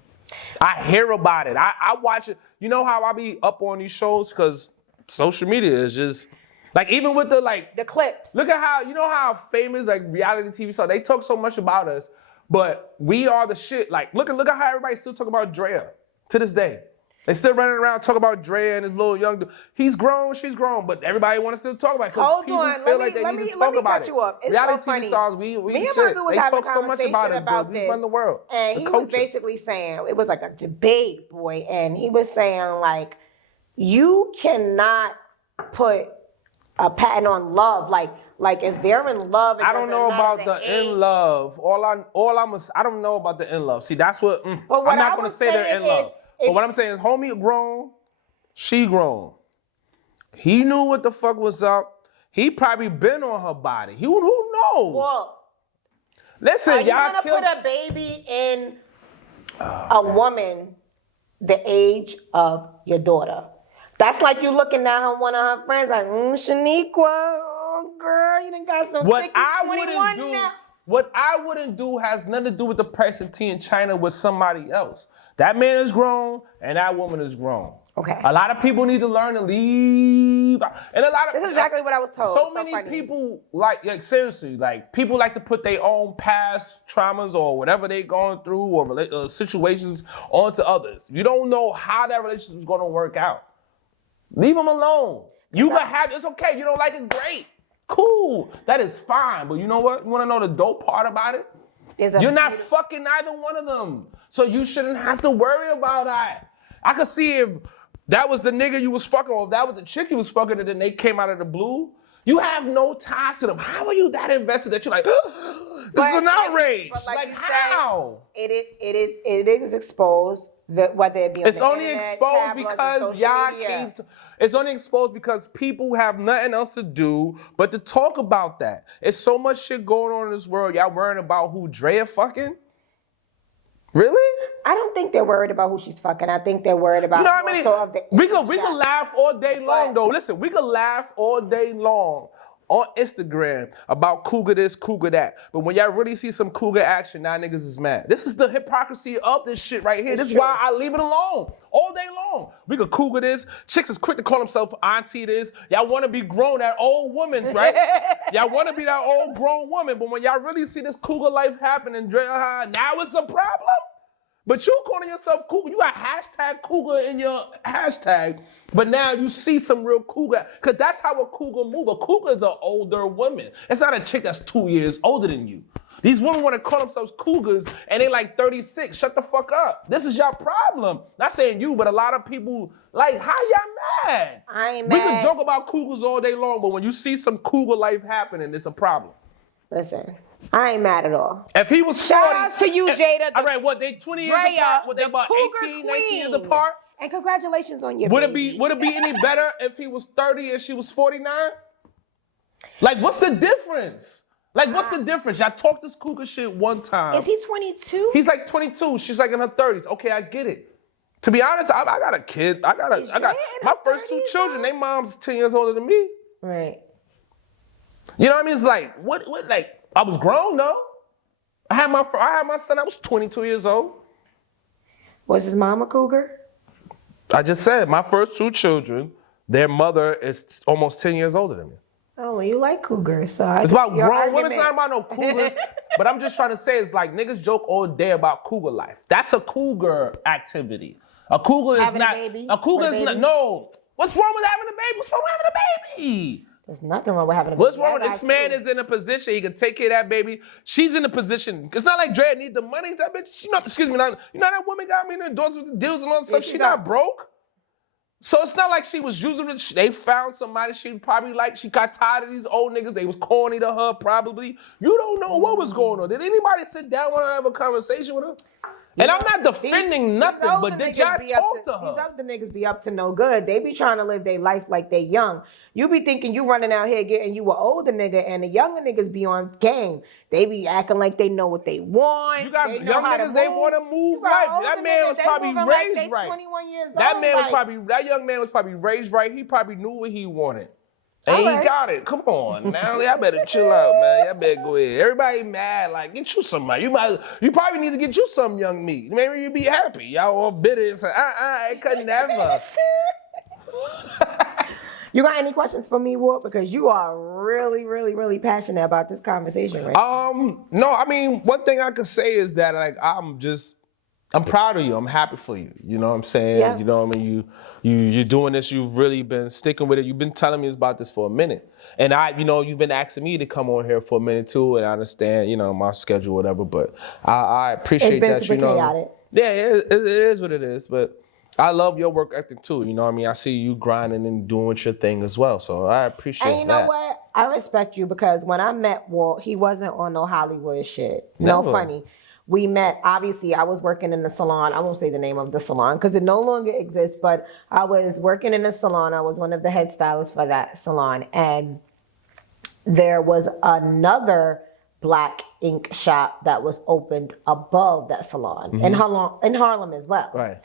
I hear about it. I watch it. You know how I be up on these shows? Because social media is just, like even with the clips. Look at how famous like reality TV stars, they talk so much about us, but we are the shit. Like look at how everybody still talk about Drea to this day. They still running around talking about Dre and his little young dude. He's grown, she's grown, but everybody want to still talk about it because people feel like they need to talk about it. Reality TV stars, we shit. They talk so much about us, but we run the world. And he was basically saying, it was like a debate, boy, and he was saying like, you cannot put a patent on love. Like if they're in love, I don't know about the in love. I don't know about the in love. See, that's what, I'm not going to say they're in love. But what I'm saying is, homie grown, she grown. He knew what the fuck was up. He probably been on her body. Who knows? Well, Listen, are you y'all gonna killed. put a baby in a woman the age of your daughter? That's like you looking at her, one of her friends, like, Shaniqua, oh girl, you done got some What thick I 21 wouldn't do, now. what I wouldn't do has nothing to do with the price of tea in China with somebody else. That man is grown and that woman is grown. Okay. A lot of people need to learn to leave. And a lot of This is exactly what I was told. So It's many funny. people like seriously, like people like to put their own past traumas or whatever they going through or situations onto others. You don't know how that relationship is going to work out. Leave them alone. You can have it's okay. You don't like it, great, cool. That is fine. But you know what? You want to know the dope part about it? You're not fucking either one of them, so you shouldn't have to worry about that. I could see if that was the nigga you was fucking, or if that was the chick you was fucking, and then they came out of the blue. You have no ties to them. How are you that invested that you're like, this is an outrage? But like you how? Said, it is exposed, whether it be on It's the only internet, exposed tablets, and because social y'all media. came to. It's only exposed because people have nothing else to do but to talk about that. It's so much shit going on in this world. Y'all worrying about who Drea fucking? Really? I don't think they're worried about who she's fucking. I think they're worried about You know what I mean? more so of the We age can gap. laugh all day long But- though. Listen, we can laugh all day long on Instagram about cougar this, cougar that. But when y'all really see some cougar action, now niggas is mad. This is the hypocrisy of this shit right here. It's This is true. why I leave it alone all day long. We could cougar this. Chicks is quick to call themselves auntie this. Y'all want to be grown, that old woman, right? Y'all want to be that old grown woman. But when y'all really see this cougar life happening, now it's a problem. But you calling yourself cougar, you got hashtag cougar in your hashtag, but now you see some real cougar, because that's how a cougar move. A cougar is an older woman. It's not a chick that's 2 years older than you. These women want to call themselves cougars and they like 36. Shut the fuck up. This is your problem. Not saying you, but a lot of people, like, how y'all mad? I ain't We mad. can joke about cougars all day long, but when you see some cougar life happening, it's a problem. Listen, I ain't mad at all. If he was 40. Shout out to you, Jada. All right, what, they 20 years Drea, apart? What, they the about cougar 18, 19 years queen. apart? And congratulations on your Would baby. it be any better if he was 30 and she was 49? Like, what's the difference? Like, what's the difference? Y'all talked this cougar shit one time. Is he 22? He's like 22. She's like in her 30s. Okay, I get it. To be honest, I got a kid. I got Is Jay in my her first 2 30s children. though? They mom's 10 years older than me. Right. You know what I mean? It's like what like I was grown though. I had my son. I was 22 years old. Was his mom a cougar? I just said my first 2 children. Their mother is almost 10 years older than me. Oh, well, you like cougars, so I It's get about your grown women. It's not argument. about no cougars. But I'm just trying to say, it's like niggas joke all day about cougar life. That's a cougar activity. A cougar is Having a not. baby? A cougar With a is not. baby? No. What's wrong with having a baby? What's wrong with having a baby? There's nothing wrong with having a baby. What's wrong with I this got man? two. Is in a position he can take care of that baby. She's in a position. It's not like Dre need the money. That bitch. Excuse me. You know that woman got me in the doors with the deals and all that stuff. she's She not up. broke. So it's not like she was using it. They found somebody she probably liked. She got tired of these old niggas. They was corny to her probably. You don't know what was going on. Did anybody sit down and have a conversation with her? And I'm not defending nothing, These but older did niggas y'all be up talk to These her? other niggas be up to no good. They be trying to live their life like they young. You be thinking you running out here getting you an older nigga, and the younger niggas be on game. They be acting like they know what they want. You got they know young how to niggas, they move. want to move You got life. older That man niggas, was they probably moving like raised they right. 21 years That old, man was like- probably, that young man was probably raised right. He probably knew what he wanted. And All he right. got it. Come on. Now y'all better chill out, man. Y'all better go ahead. Everybody mad, like, get you somebody. You probably need to get you some young meat. Maybe you'll be happy. Y'all all bitter and say, it could never. You got any questions for me, Walt? Because you are really, really, really passionate about this conversation, right? No, I mean, one thing I could say is that, like, I'm proud of you. I'm happy for you. You know what I'm saying? Yeah. You know what I mean? You're doing this. You've really been sticking with it. You've been telling me about this for a minute. And you've been asking me to come on here for a minute too. And I understand, my schedule, whatever. But I appreciate It's been that, super chaotic. Yeah, it is what it is. But I love your work ethic too. You know what I mean? I see you grinding and doing your thing as well. So I appreciate that. And you know what? I respect you because when I met Walt, he wasn't on no Hollywood shit. No Never. funny. We met, obviously, I was working in the salon. I won't say the name of the salon because it no longer exists, but I was working in a salon. I was one of the head stylists for that salon. And there was another black ink shop that was opened above that salon in Harlem as well. Right.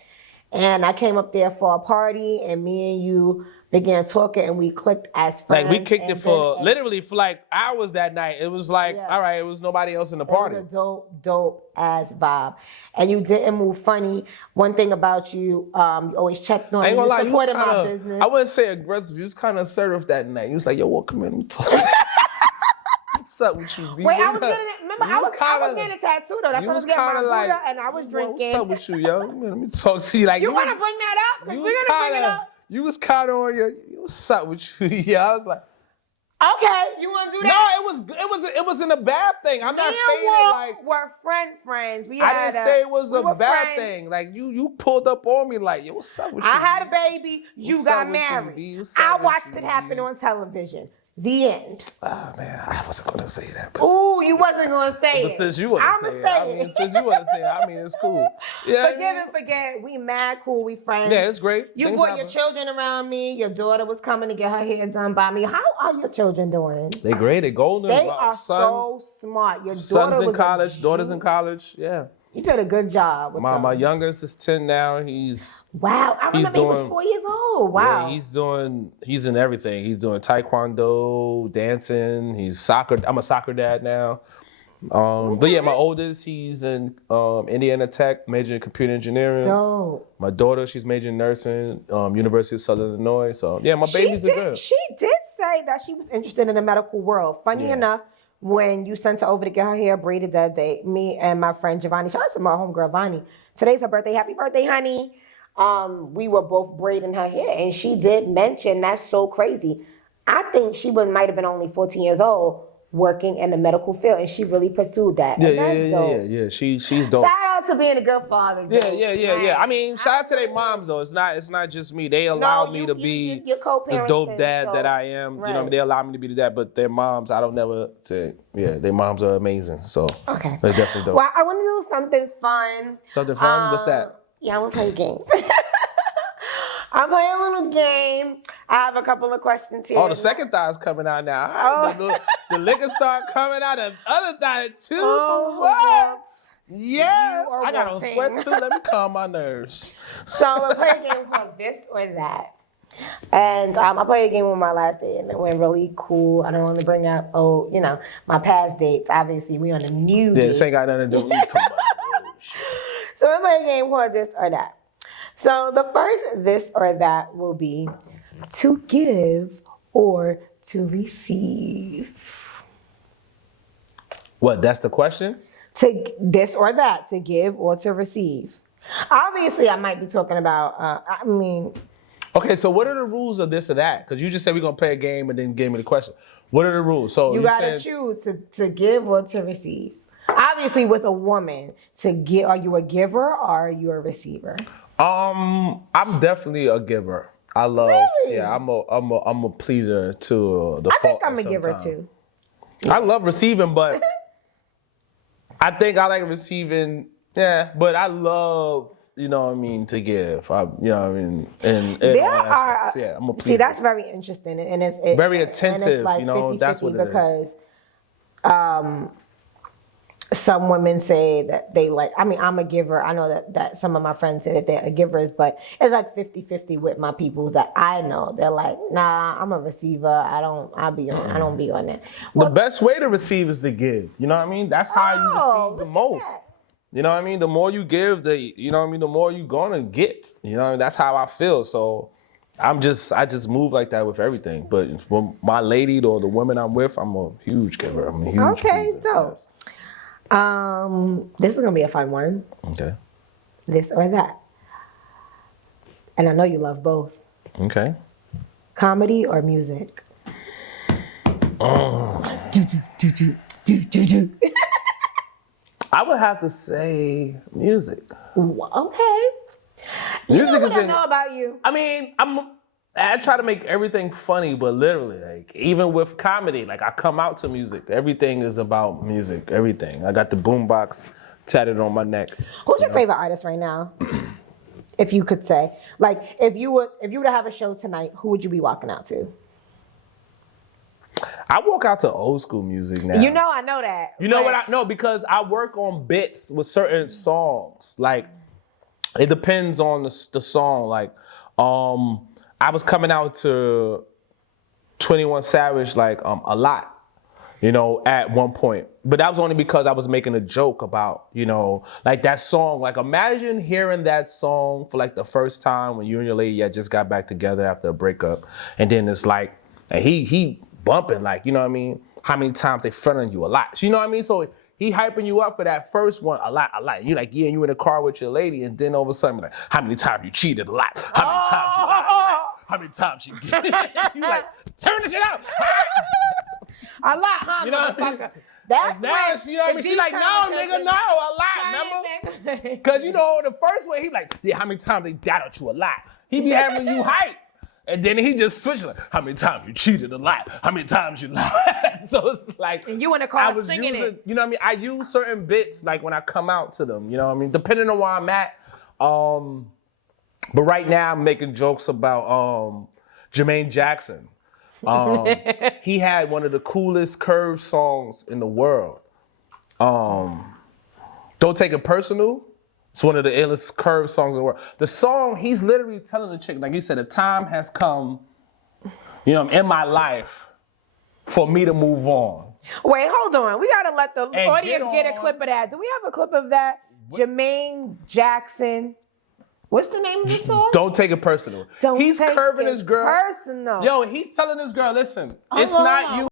And I came up there for a party, and me and you began talking, and we clicked as friends. Like we kicked it for literally for like hours that night. It was like, all right, it was nobody else in the party. It was a dope ass vibe. And you didn't move funny. One thing about you, you always checked on me. You supported my business. I wouldn't say aggressive. You was kind of assertive that night. You was like, yo, what, come in and talk. What's up with you, B? Wait, I was getting a tattoo though. That's what I was getting my Buddha, and I was drinking. What's up with you, yo? Let me talk to you. Like you want to bring that up? Because we're gonna bring it up. You was kind of on your. What's up with you? Yeah, I was like. Okay, you want to do that? No, it wasn't a bad thing. I'm not saying it like we're friends. I didn't say it was a bad thing. Like you pulled up on me like, yo, what's up with you? I had a baby. You got married. I watched it happen on television. The end. Oh man, I wasn't gonna say that. Ooh, you wasn't gonna say it. But since you wanna say it, since you wanna say it, I mean, it's cool. Yeah. Forgive and forget. We mad cool. We friends. Yeah, it's great. You brought your children around me. Your daughter was coming to get her hair done by me. How are your children doing? They great. They golden. They are so smart. Your son's in college. Daughter's in college. Yeah. You did a good job with them. My youngest is 10 now. He's I remember he was 4 years old. Wow. Yeah, he's in everything. He's doing taekwondo, dancing. He's soccer. I'm a soccer dad now. But yeah, my oldest, he's in Indiana Tech, major in computer engineering. Dope. My daughter, she's majoring in nursing, University of Southern Illinois. So yeah, my babies are good. She did say that she was interested in the medical world. Funny enough, when you sent her over to get her hair braided that day, me and my friend Giovanni, shout out to my homegirl Vani. Today's her birthday. Happy birthday, honey. We were both braiding her hair, and she did mention that's so crazy. I think she might have been only 14 years old, working in the medical field, and she really pursued that. Yeah. She's dope. Shout out to being a good father. Yeah. I mean, shout out to their moms though. It's not just me. They allow me to be the dope dad that I am. Right. You know, they allow me to be the dad, but their moms, I don't never say. Yeah, their moms are amazing. So okay, they're definitely dope. Well, I want to do something fun. Something fun? What's that? Yeah, I'm gonna play a game. I'm playing a little game. I have a couple of questions here. Oh, the second thigh's coming out now. Oh. The liquor start coming out, the other thigh too. Oh, what? Yes. I got on sweats too. Let me calm my nerves. So I'm going to play a game called This or That. And I played a game with my last date, and it went really cool. I don't want to bring up, my past dates. Obviously, we on a new date. This ain't got nothing to do with me talking about shit. So we're playing a game called This or That. So the first this or that will be to give or to receive. What, that's the question? To this or that, to give or to receive. Obviously, I might be talking about, Okay, so what are the rules of this or that? Because you just said we're going to play a game and then give me the question. What are the rules? So you got to choose to give or to receive. Obviously, with a woman, to give, are you a giver or are you a receiver? I'm definitely a giver. I love, really? Yeah, I'm a pleaser to the fault. I think I'm a giver too. I love receiving, but I think I like receiving, but I love, to give. And I'm a pleaser. See, that's very interesting, and it's very attentive, and it's like 50-50 that's what it is. Because some women say that they like, I'm a giver. I know that some of my friends say that they're givers, but it's like 50-50 with my peoples that I know. They're like, nah, I'm a receiver. I don't be on that. Well, the best way to receive is to give. You know what I mean? That's how you receive the most. You know what I mean? The more you give, the more you're gonna get. That's how I feel. So I just move like that with everything. But for my lady or the women I'm with, I'm a huge giver. I'm a huge pleaser. Dope. Yes. This is gonna be a fun one. Okay. This or that. And I know you love both. Okay. Comedy or music? I would have to say music. Okay. Music is what I know about you. I try to make everything funny, but literally, like, even with comedy, like, I come out to music. Everything is about music, everything. I got the boombox tatted on my neck. Who's your favorite artist right now? If you could say. Like, if you were to have a show tonight, who would you be walking out to? I walk out to old school music now. You know, I know that. You know what I know? Because I work on bits with certain songs. Like, it depends on the song. Like, I was coming out to 21 Savage like a lot, you know, at one point. But that was only because I was making a joke about, you know, like that song. Like, imagine hearing that song for like the first time when you and your lady had just got back together after a breakup, and then it's like, and he bumping, like, you know what I mean? How many times they fronting you? A lot. So, you know what I mean? So he hyping you up for that first one a lot. You like, yeah, you in the car with your lady, and then all of a sudden, like, how many times you cheated? A lot. How many times you lied? How many times you get? You like, turn this shit out. A lot, huh, You know what I mean? motherfucker? That's Now, when you know what I mean? She like, no, nigga, no, a lot, remember? Because, you know, the first one, he like, yeah, how many times they doubted you? A lot. He be having you hype. And then he just switched, like, how many times you cheated? A lot. How many times you lied? So it's like, And you in the car singing it. You know what I mean? I use certain bits, like, when I come out to them, you know what I mean? Depending on where I'm at. But right now, I'm making jokes about Jermaine Jackson. He had one of the coolest curve songs in the world. Don't Take It Personal. It's one of the illest curve songs in the world. The song, he's literally telling the chick, like he said, the time has come, you know, in my life for me to move on. Wait, hold on. We gotta let the And audience get a clip of that. Do we have a clip of that? Jermaine Jackson. What's the name of the song? Don't Take It Personal. He's take curving it his girl. personal. Yo, he's telling his girl, listen, it's wow. not you.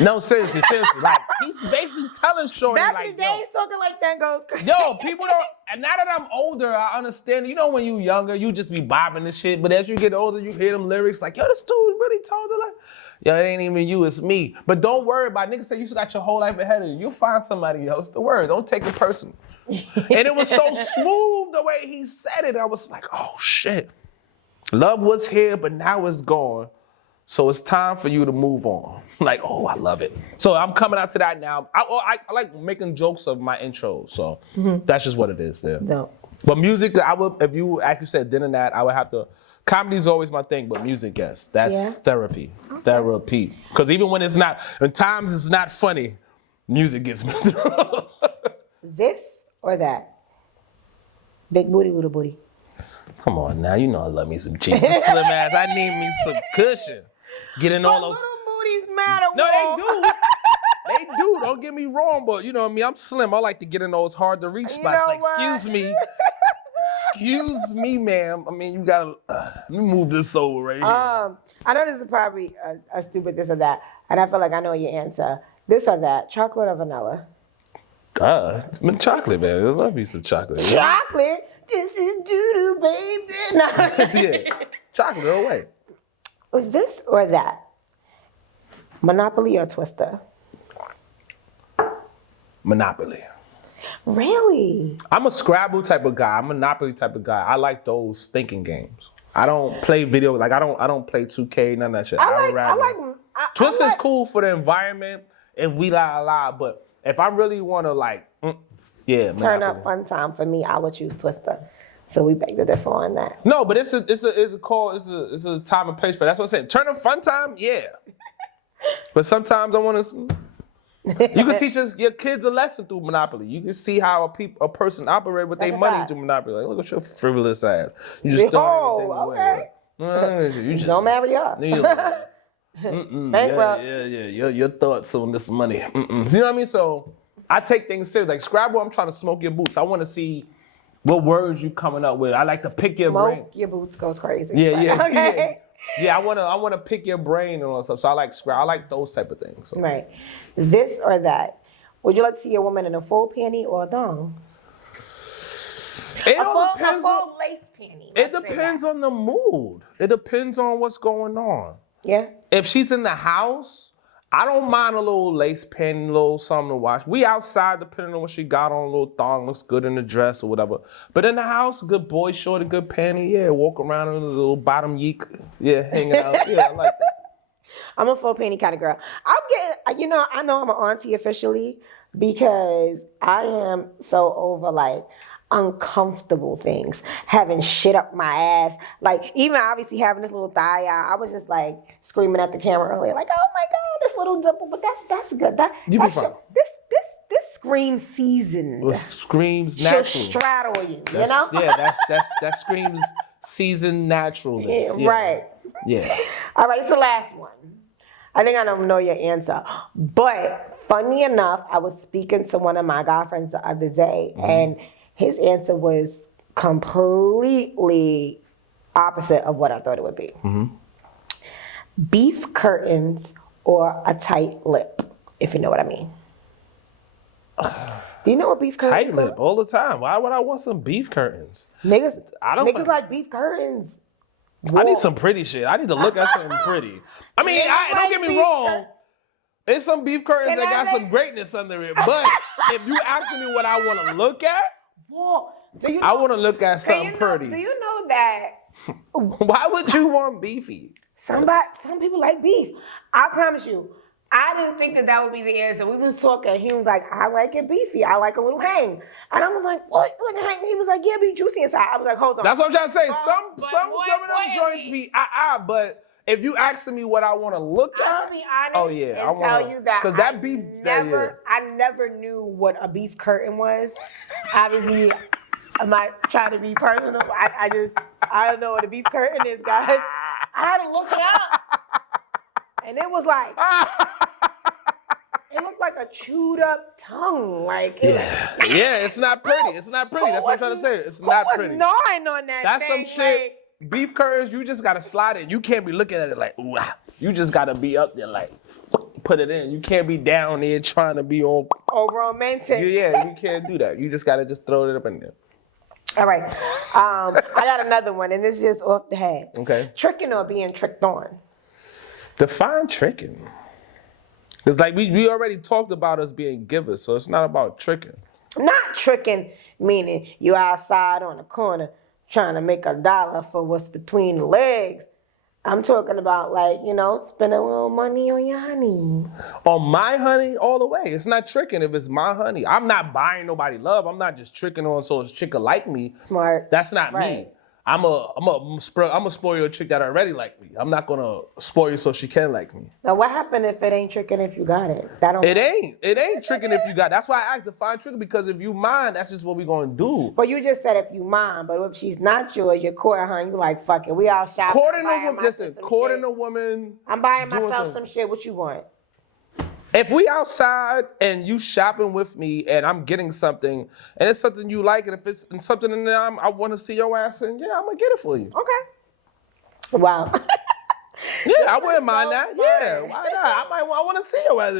No, seriously, like, he's basically telling Shorty, Back like, in the days, talking like that goes crazy. yo, people don't, and now that I'm older, I understand, you know, when you younger, you just be bobbing this shit, but as you get older, you hear them lyrics like, yo, this dude really told her, like, yo, it ain't even you, it's me. But don't worry about it. Niggas say you still got your whole life ahead of you. You'll find somebody else. The word, don't take it personal. And it was so smooth the way he said it. I was like, oh, shit. Love was here, but now it's gone. So it's time for you to move on. Like, oh, I love it. So I'm coming out to that now. I like making jokes of my intros. So that's just what it is there. No. But music, I would, if you actually said dinner that, I would have to, comedy's always my thing, but music, yes. That's therapy. Okay. Therapy. Because even when times it's not funny, music gets me through. This or that? Big booty, little booty. Come on now, you know I love me some cheese. Slim ass, I need me some cushion. Getting all those. Little booties matter. No, they do. They do. Don't get me wrong, but you know what I mean. I'm slim. I like to get in those hard to reach spots. Like, excuse me, excuse me, ma'am. I mean, you gotta let me move this over right here. I know this is probably a stupid this or that, and I feel like I know your answer. This or that, chocolate or vanilla? I'm chocolate, man. I love me some chocolate. Chocolate. This is doo-doo, baby. No. Yeah, chocolate all the way. This or that? Monopoly or Twister? Monopoly. Really? I'm a Scrabble type of guy. I'm a Monopoly type of guy. I like those thinking games. I don't play video, like I don't play 2K, none of that shit. Twister's cool for the environment and we la, but if I really want to like, yeah, turn Monopoly. up fun time for me, I would choose Twister. So we beg to differ on that. No, but it's a time and place for that. That's what I'm saying. Turn of fun time, yeah. But sometimes I want to. You can teach your kids a lesson through Monopoly. You can see how a person operate with their That's a money fact. through Monopoly. Like, look at your frivolous ass. You just throwing everything away. Okay. You just Don't marry up. Bankrupt. Yeah. Your thoughts on this money. You know what I mean? So I take things serious. Like Scrabble, I'm trying to smoke your boots. I want to see what words you coming up with. I like to pick your brain. Smoke your boots goes crazy. Yeah. Okay. Yeah, I wanna pick your brain and all that stuff. So I like Scrabble. I like those type of things. So. Right. This or that. Would you like to see a woman in a full panty or a thong? It A all depends on. full lace panty. It let's say depends that. on the mood. It depends on what's going on. Yeah. If she's in the house, I don't mind a little lace panty, a little something to watch. We outside, depending on what she got on, a little thong looks good in the dress or whatever. But in the house, good boy short, a good panty, yeah. Walk around in a little bottom yeek, yeah, hanging out, yeah, I like that. I'm a full panty kind of girl. I know I'm an auntie officially because I am so over like uncomfortable things, having shit up my ass. Like even obviously having this little thigh out, I was just like screaming at the camera earlier, like, oh my God, this little dimple, but that's good. You be fine. This screams seasoned. It screams She'll natural. straddle you, you know? Yeah, that screams seasoned naturalness. Yeah. Right. Yeah. All right, it's the last one. I think I don't know your answer. But funny enough, I was speaking to one of my guy friends the other day, and his answer was completely opposite of what I thought it would be. Beef curtains or a tight lip, if you know what I mean. Do you know what beef curtains Tight lip all the time. Why would I want some beef curtains? Niggas, I don't niggas like beef curtains. I need some pretty shit. I need to look at something pretty. I mean, Niggas don't like get me beef wrong. There's some beef curtains Can that I got say- some greatness under it. But if you asking me what I want to look at, Whoa, do you I know- want to look at do something you know- pretty. Do you know that Why would you want beefy? some people like beef? I promise you, I didn't think that would be the answer. We was talking. He was like, I like it beefy. I like a little hang. And I was like, what? You like a hang? He was like, yeah, be juicy inside. I was like, hold on. That's what I'm trying to say. But Some more of them joints importantly- be but if you asking me what I want to look I'm at, gonna be honest oh yeah, and I wanna, tell you that because that beef, I never knew what a beef curtain was. Obviously, I might try to be personal. I don't know what a beef curtain is, guys. I had to look it up, and it was like it looked like a chewed up tongue. Like yeah, it's not pretty. It's not pretty. That's what I'm trying to say. It's who not was pretty. gnawing on that That's thing? some shit. Beef curtains, you just gotta slide it. You can't be looking at it like, ooh, ah. You just gotta be up there like, put it in. You can't be down there trying to be all. Oh, romantic. Yeah, you can't do that. You just gotta just throw it up in there. All right. I got another one, and this is just off the head. Okay. Tricking or being tricked on? Define tricking. It's like we already talked about us being givers, so it's not about tricking. Not tricking, meaning you outside on the corner trying to make $1 for what's between the legs. I'm talking about like, spend a little money on your honey. On my honey, all the way. It's not tricking if it's my honey. I'm not buying nobody love. I'm not just tricking on so a chick will like me. Smart. That's not me. Right. I'm a spoil you a chick that already like me. I'm not gonna spoil you so she can like me. Now what happened if it ain't tricking if you got it? It ain't tricking if you got. That's why I asked to find tricking, because if you mind, that's just what we gonna do. But you just said if you mind, but if she's not yours, you're courting her and you like, fuck it, we all shopping. Courting a woman, listen, courting a woman. I'm buying doing myself something. some shit. What you want? If we outside and you shopping with me and I'm getting something and it's something you like, and if it's something in there I want to see your ass in, yeah, I'm gonna get it for you. Okay. Wow. Yeah, I wouldn't mind that. so Yeah, fun. why not? I want to see your ass.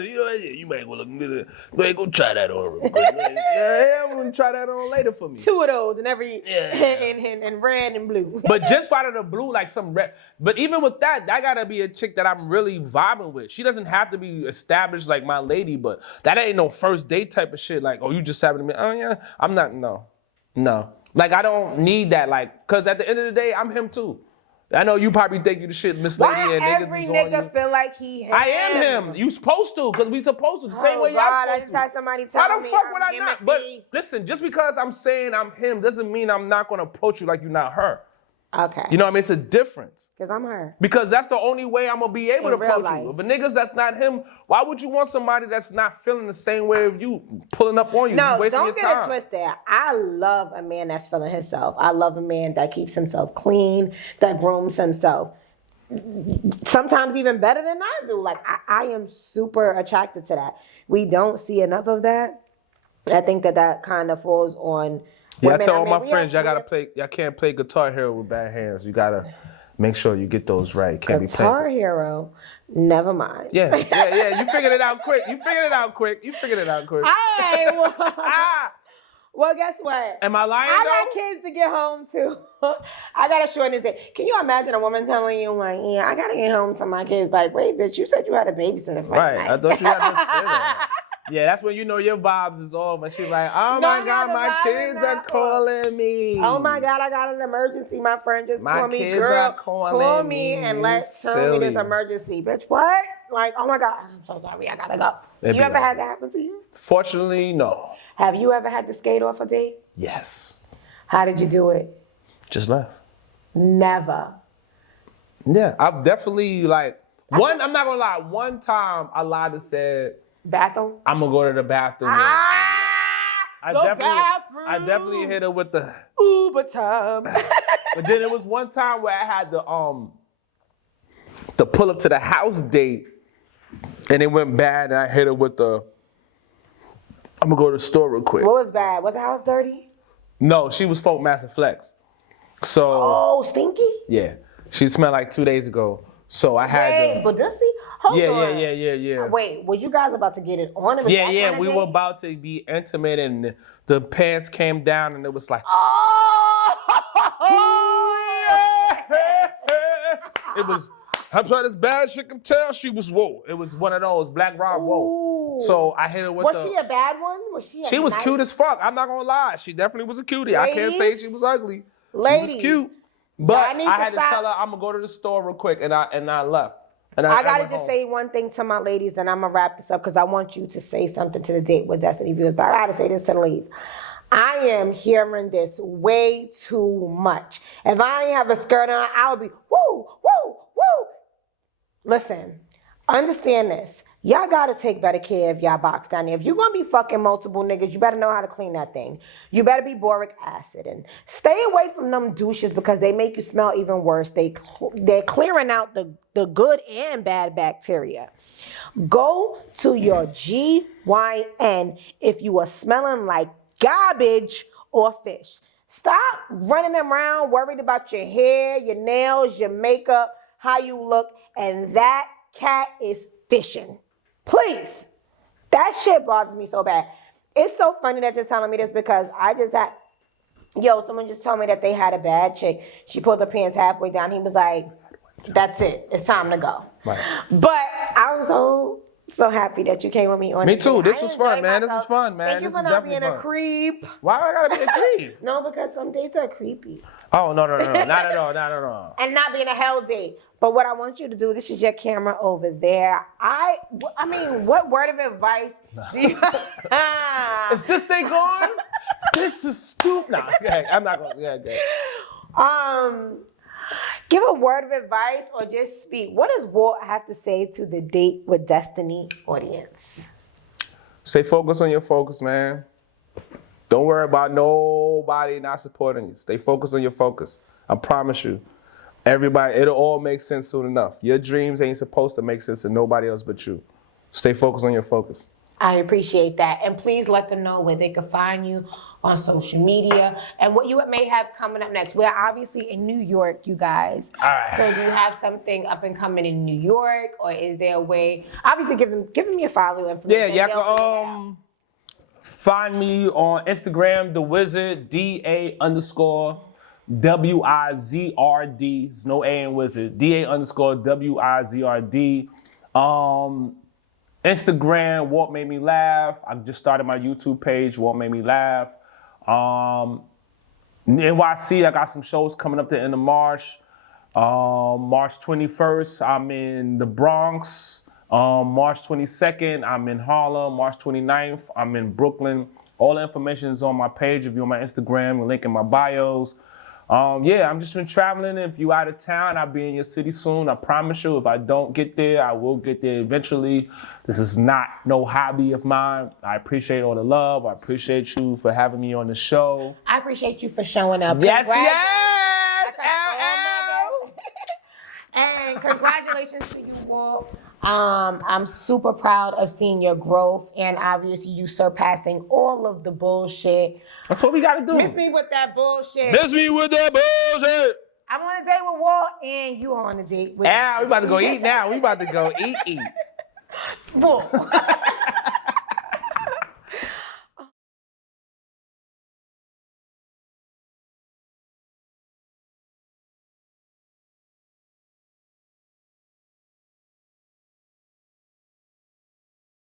You might want to go ahead, go try that on. Real quick. Yeah, I'm gonna try that on later for me. 2 of those and every Yeah. and red and blue. But just out of the blue, like some red. But even with that gotta be a chick that I'm really vibing with. She doesn't have to be established like my lady, but that ain't no first date type of shit. Like, oh, you just happened to me. Oh yeah, I'm not. No. Like I don't need that. Like, cause at the end of the day, I'm him too. I know you probably think you the shit, Miss Lady, Why and niggas every is on nigga you. feel like he him? I am him. You supposed to, because we supposed to. The same way y'all God, I supposed just to. had somebody Why tell the me fuck I'm would I him not? and But me. listen, just because I'm saying I'm him doesn't mean I'm not gonna approach you like you're not her. Okay. You know what I mean? It's a difference. Because I'm her. Because that's the only way I'm gonna be able to In real approach life. you. If a nigga's that's not him, why would you want somebody that's not feeling the same way of you pulling up on you? No, You wasting don't your get it time. twisted. I love a man that's feeling himself. I love a man that keeps himself clean, that grooms himself. Sometimes even better than I do. Like, I am super attracted to that. We don't see enough of that. I think that kind of falls on Yeah, I women. tell all my we friends, have- y'all can't play Guitar Hero with bad hands. You gotta make sure you get those right. Can't Guitar be playing. Hero, never mind. Yeah. You figured it out quick. You figured it out quick. All right, well, guess what? Am I lying I though? got kids to get home to. I gotta shorten this day. Can you imagine a woman telling you, like, yeah, I gotta get home to my kids? Like, wait, bitch, you said you had a babysitter for Right. tonight. I thought you had to say that. Yeah, that's when you know your vibes is off. And she's like, oh No, my God, the my vibes kids is are not off. calling me. Oh my God, I got an emergency. My friend just My called me. kids Girl, are calling call me me. and You tell me this silly. emergency. Bitch, what? Like, oh my God, I'm so sorry. I gotta go. It'd You be ever like had that. that happen to you? Fortunately, no. Have you ever had to skate off a date? Yes. How did you do it? Just left. Never. Yeah, I've definitely I'm not gonna lie, one time I lied and said, Bathroom? I'm gonna go to the bathroom. I definitely hit her with the Uber time. but then it was one time where I had to pull up to the house date and it went bad and I hit her with the I'm gonna go to the store real quick. What was bad? Was the house dirty? No, she was Folk Master Flex. So Oh, stinky? yeah. She smelled like 2 days ago. So I had Wait, to but dusty? Hold on. Yeah. Wait, was you guys about to get it on? It was that Yeah, kind of we date? were about to be intimate and the pants came down and it was like, it was, I'm sorry, this bad shit can tell she was whoa. It was one of those Black Rob whoa. So I hit her with Was she a bad one? She was cute as fuck. I'm not gonna lie. She definitely was a cutie. I can't say she was ugly. She was cute. But need I to had to stop. tell her I'm gonna go to the store real quick and I left. And I gotta went just home. say one thing to my ladies, and I'm gonna wrap this up because I want you to say something to the Date with Destiny viewers. But I gotta say this to the ladies. I am hearing this way too much. If I ain't have a skirt on, I'll be woo, woo, woo. Listen, understand this. Y'all gotta take better care of y'all box down there. If you're gonna be fucking multiple niggas, you better know how to clean that thing. You better be boric acid and stay away from them douches because they make you smell even worse. They're clearing out the good and bad bacteria. Go to your GYN if you are smelling like garbage or fish. Stop running around worried about your hair, your nails, your makeup, how you look, and that cat is fishing. Please. That shit bothers me so bad. It's so funny that you're telling me this because someone just told me that they had a bad chick. She pulled her pants halfway down. He was like, that's it. It's time to go. Right. But I was so happy that you came with me on Me this too. date. This I was fun, enjoyed man. This myself. is fun, man. Thank you This for is not definitely being a fun. creep. Why do I gotta be a creep? No, because some dates are creepy. Oh, no. Not at all. And not being a hell date. But what I want you to do, this is your camera over there. I mean, what word of advice do you Is this thing gone? This is stupid. Nah, I'm not gonna. Give a word of advice or just speak. What does Walt have to say to the Date with Destiny audience? Stay focused on your focus, man. Don't worry about nobody not supporting you. Stay focused on your focus. I promise you. Everybody, it'll all make sense soon enough. Your dreams ain't supposed to make sense to nobody else but you. Stay focused on your focus. I appreciate that. And please let them know where they can find you on social media and what you may have coming up next. We're obviously in New York, you guys. All right. So do you have something up and coming in New York, or is there a way? Obviously, give them your follow information. Yeah, y'all can find me on Instagram, The Wizard, DA_WIZRD. There's no A in Wizard. DA_WIZRD. Instagram, Walt Made Me Laugh. I just started my YouTube page, Walt Made Me Laugh. NYC, I got some shows coming up the end of March. March 21st, I'm in the Bronx. March 22nd, I'm in Harlem. March 29th, I'm in Brooklyn. All the information is on my page. If you're on my Instagram, the link in my bios. Yeah, I'm just been traveling. If you out of town, I'll be in your city soon. I promise you, if I don't get there, I will get there eventually. This is not no hobby of mine. I appreciate all the love. I appreciate you for having me on the show. I appreciate you for showing up. Yes, Congratulations. yes! And congratulations to you, Walt. I'm super proud of seeing your growth and obviously you surpassing all of the bullshit. That's what we gotta do. Miss me with that bullshit. Miss me with that bullshit. I'm on a date with Walt and you are on a date with We about to go eat now. We about to go eat. Walt.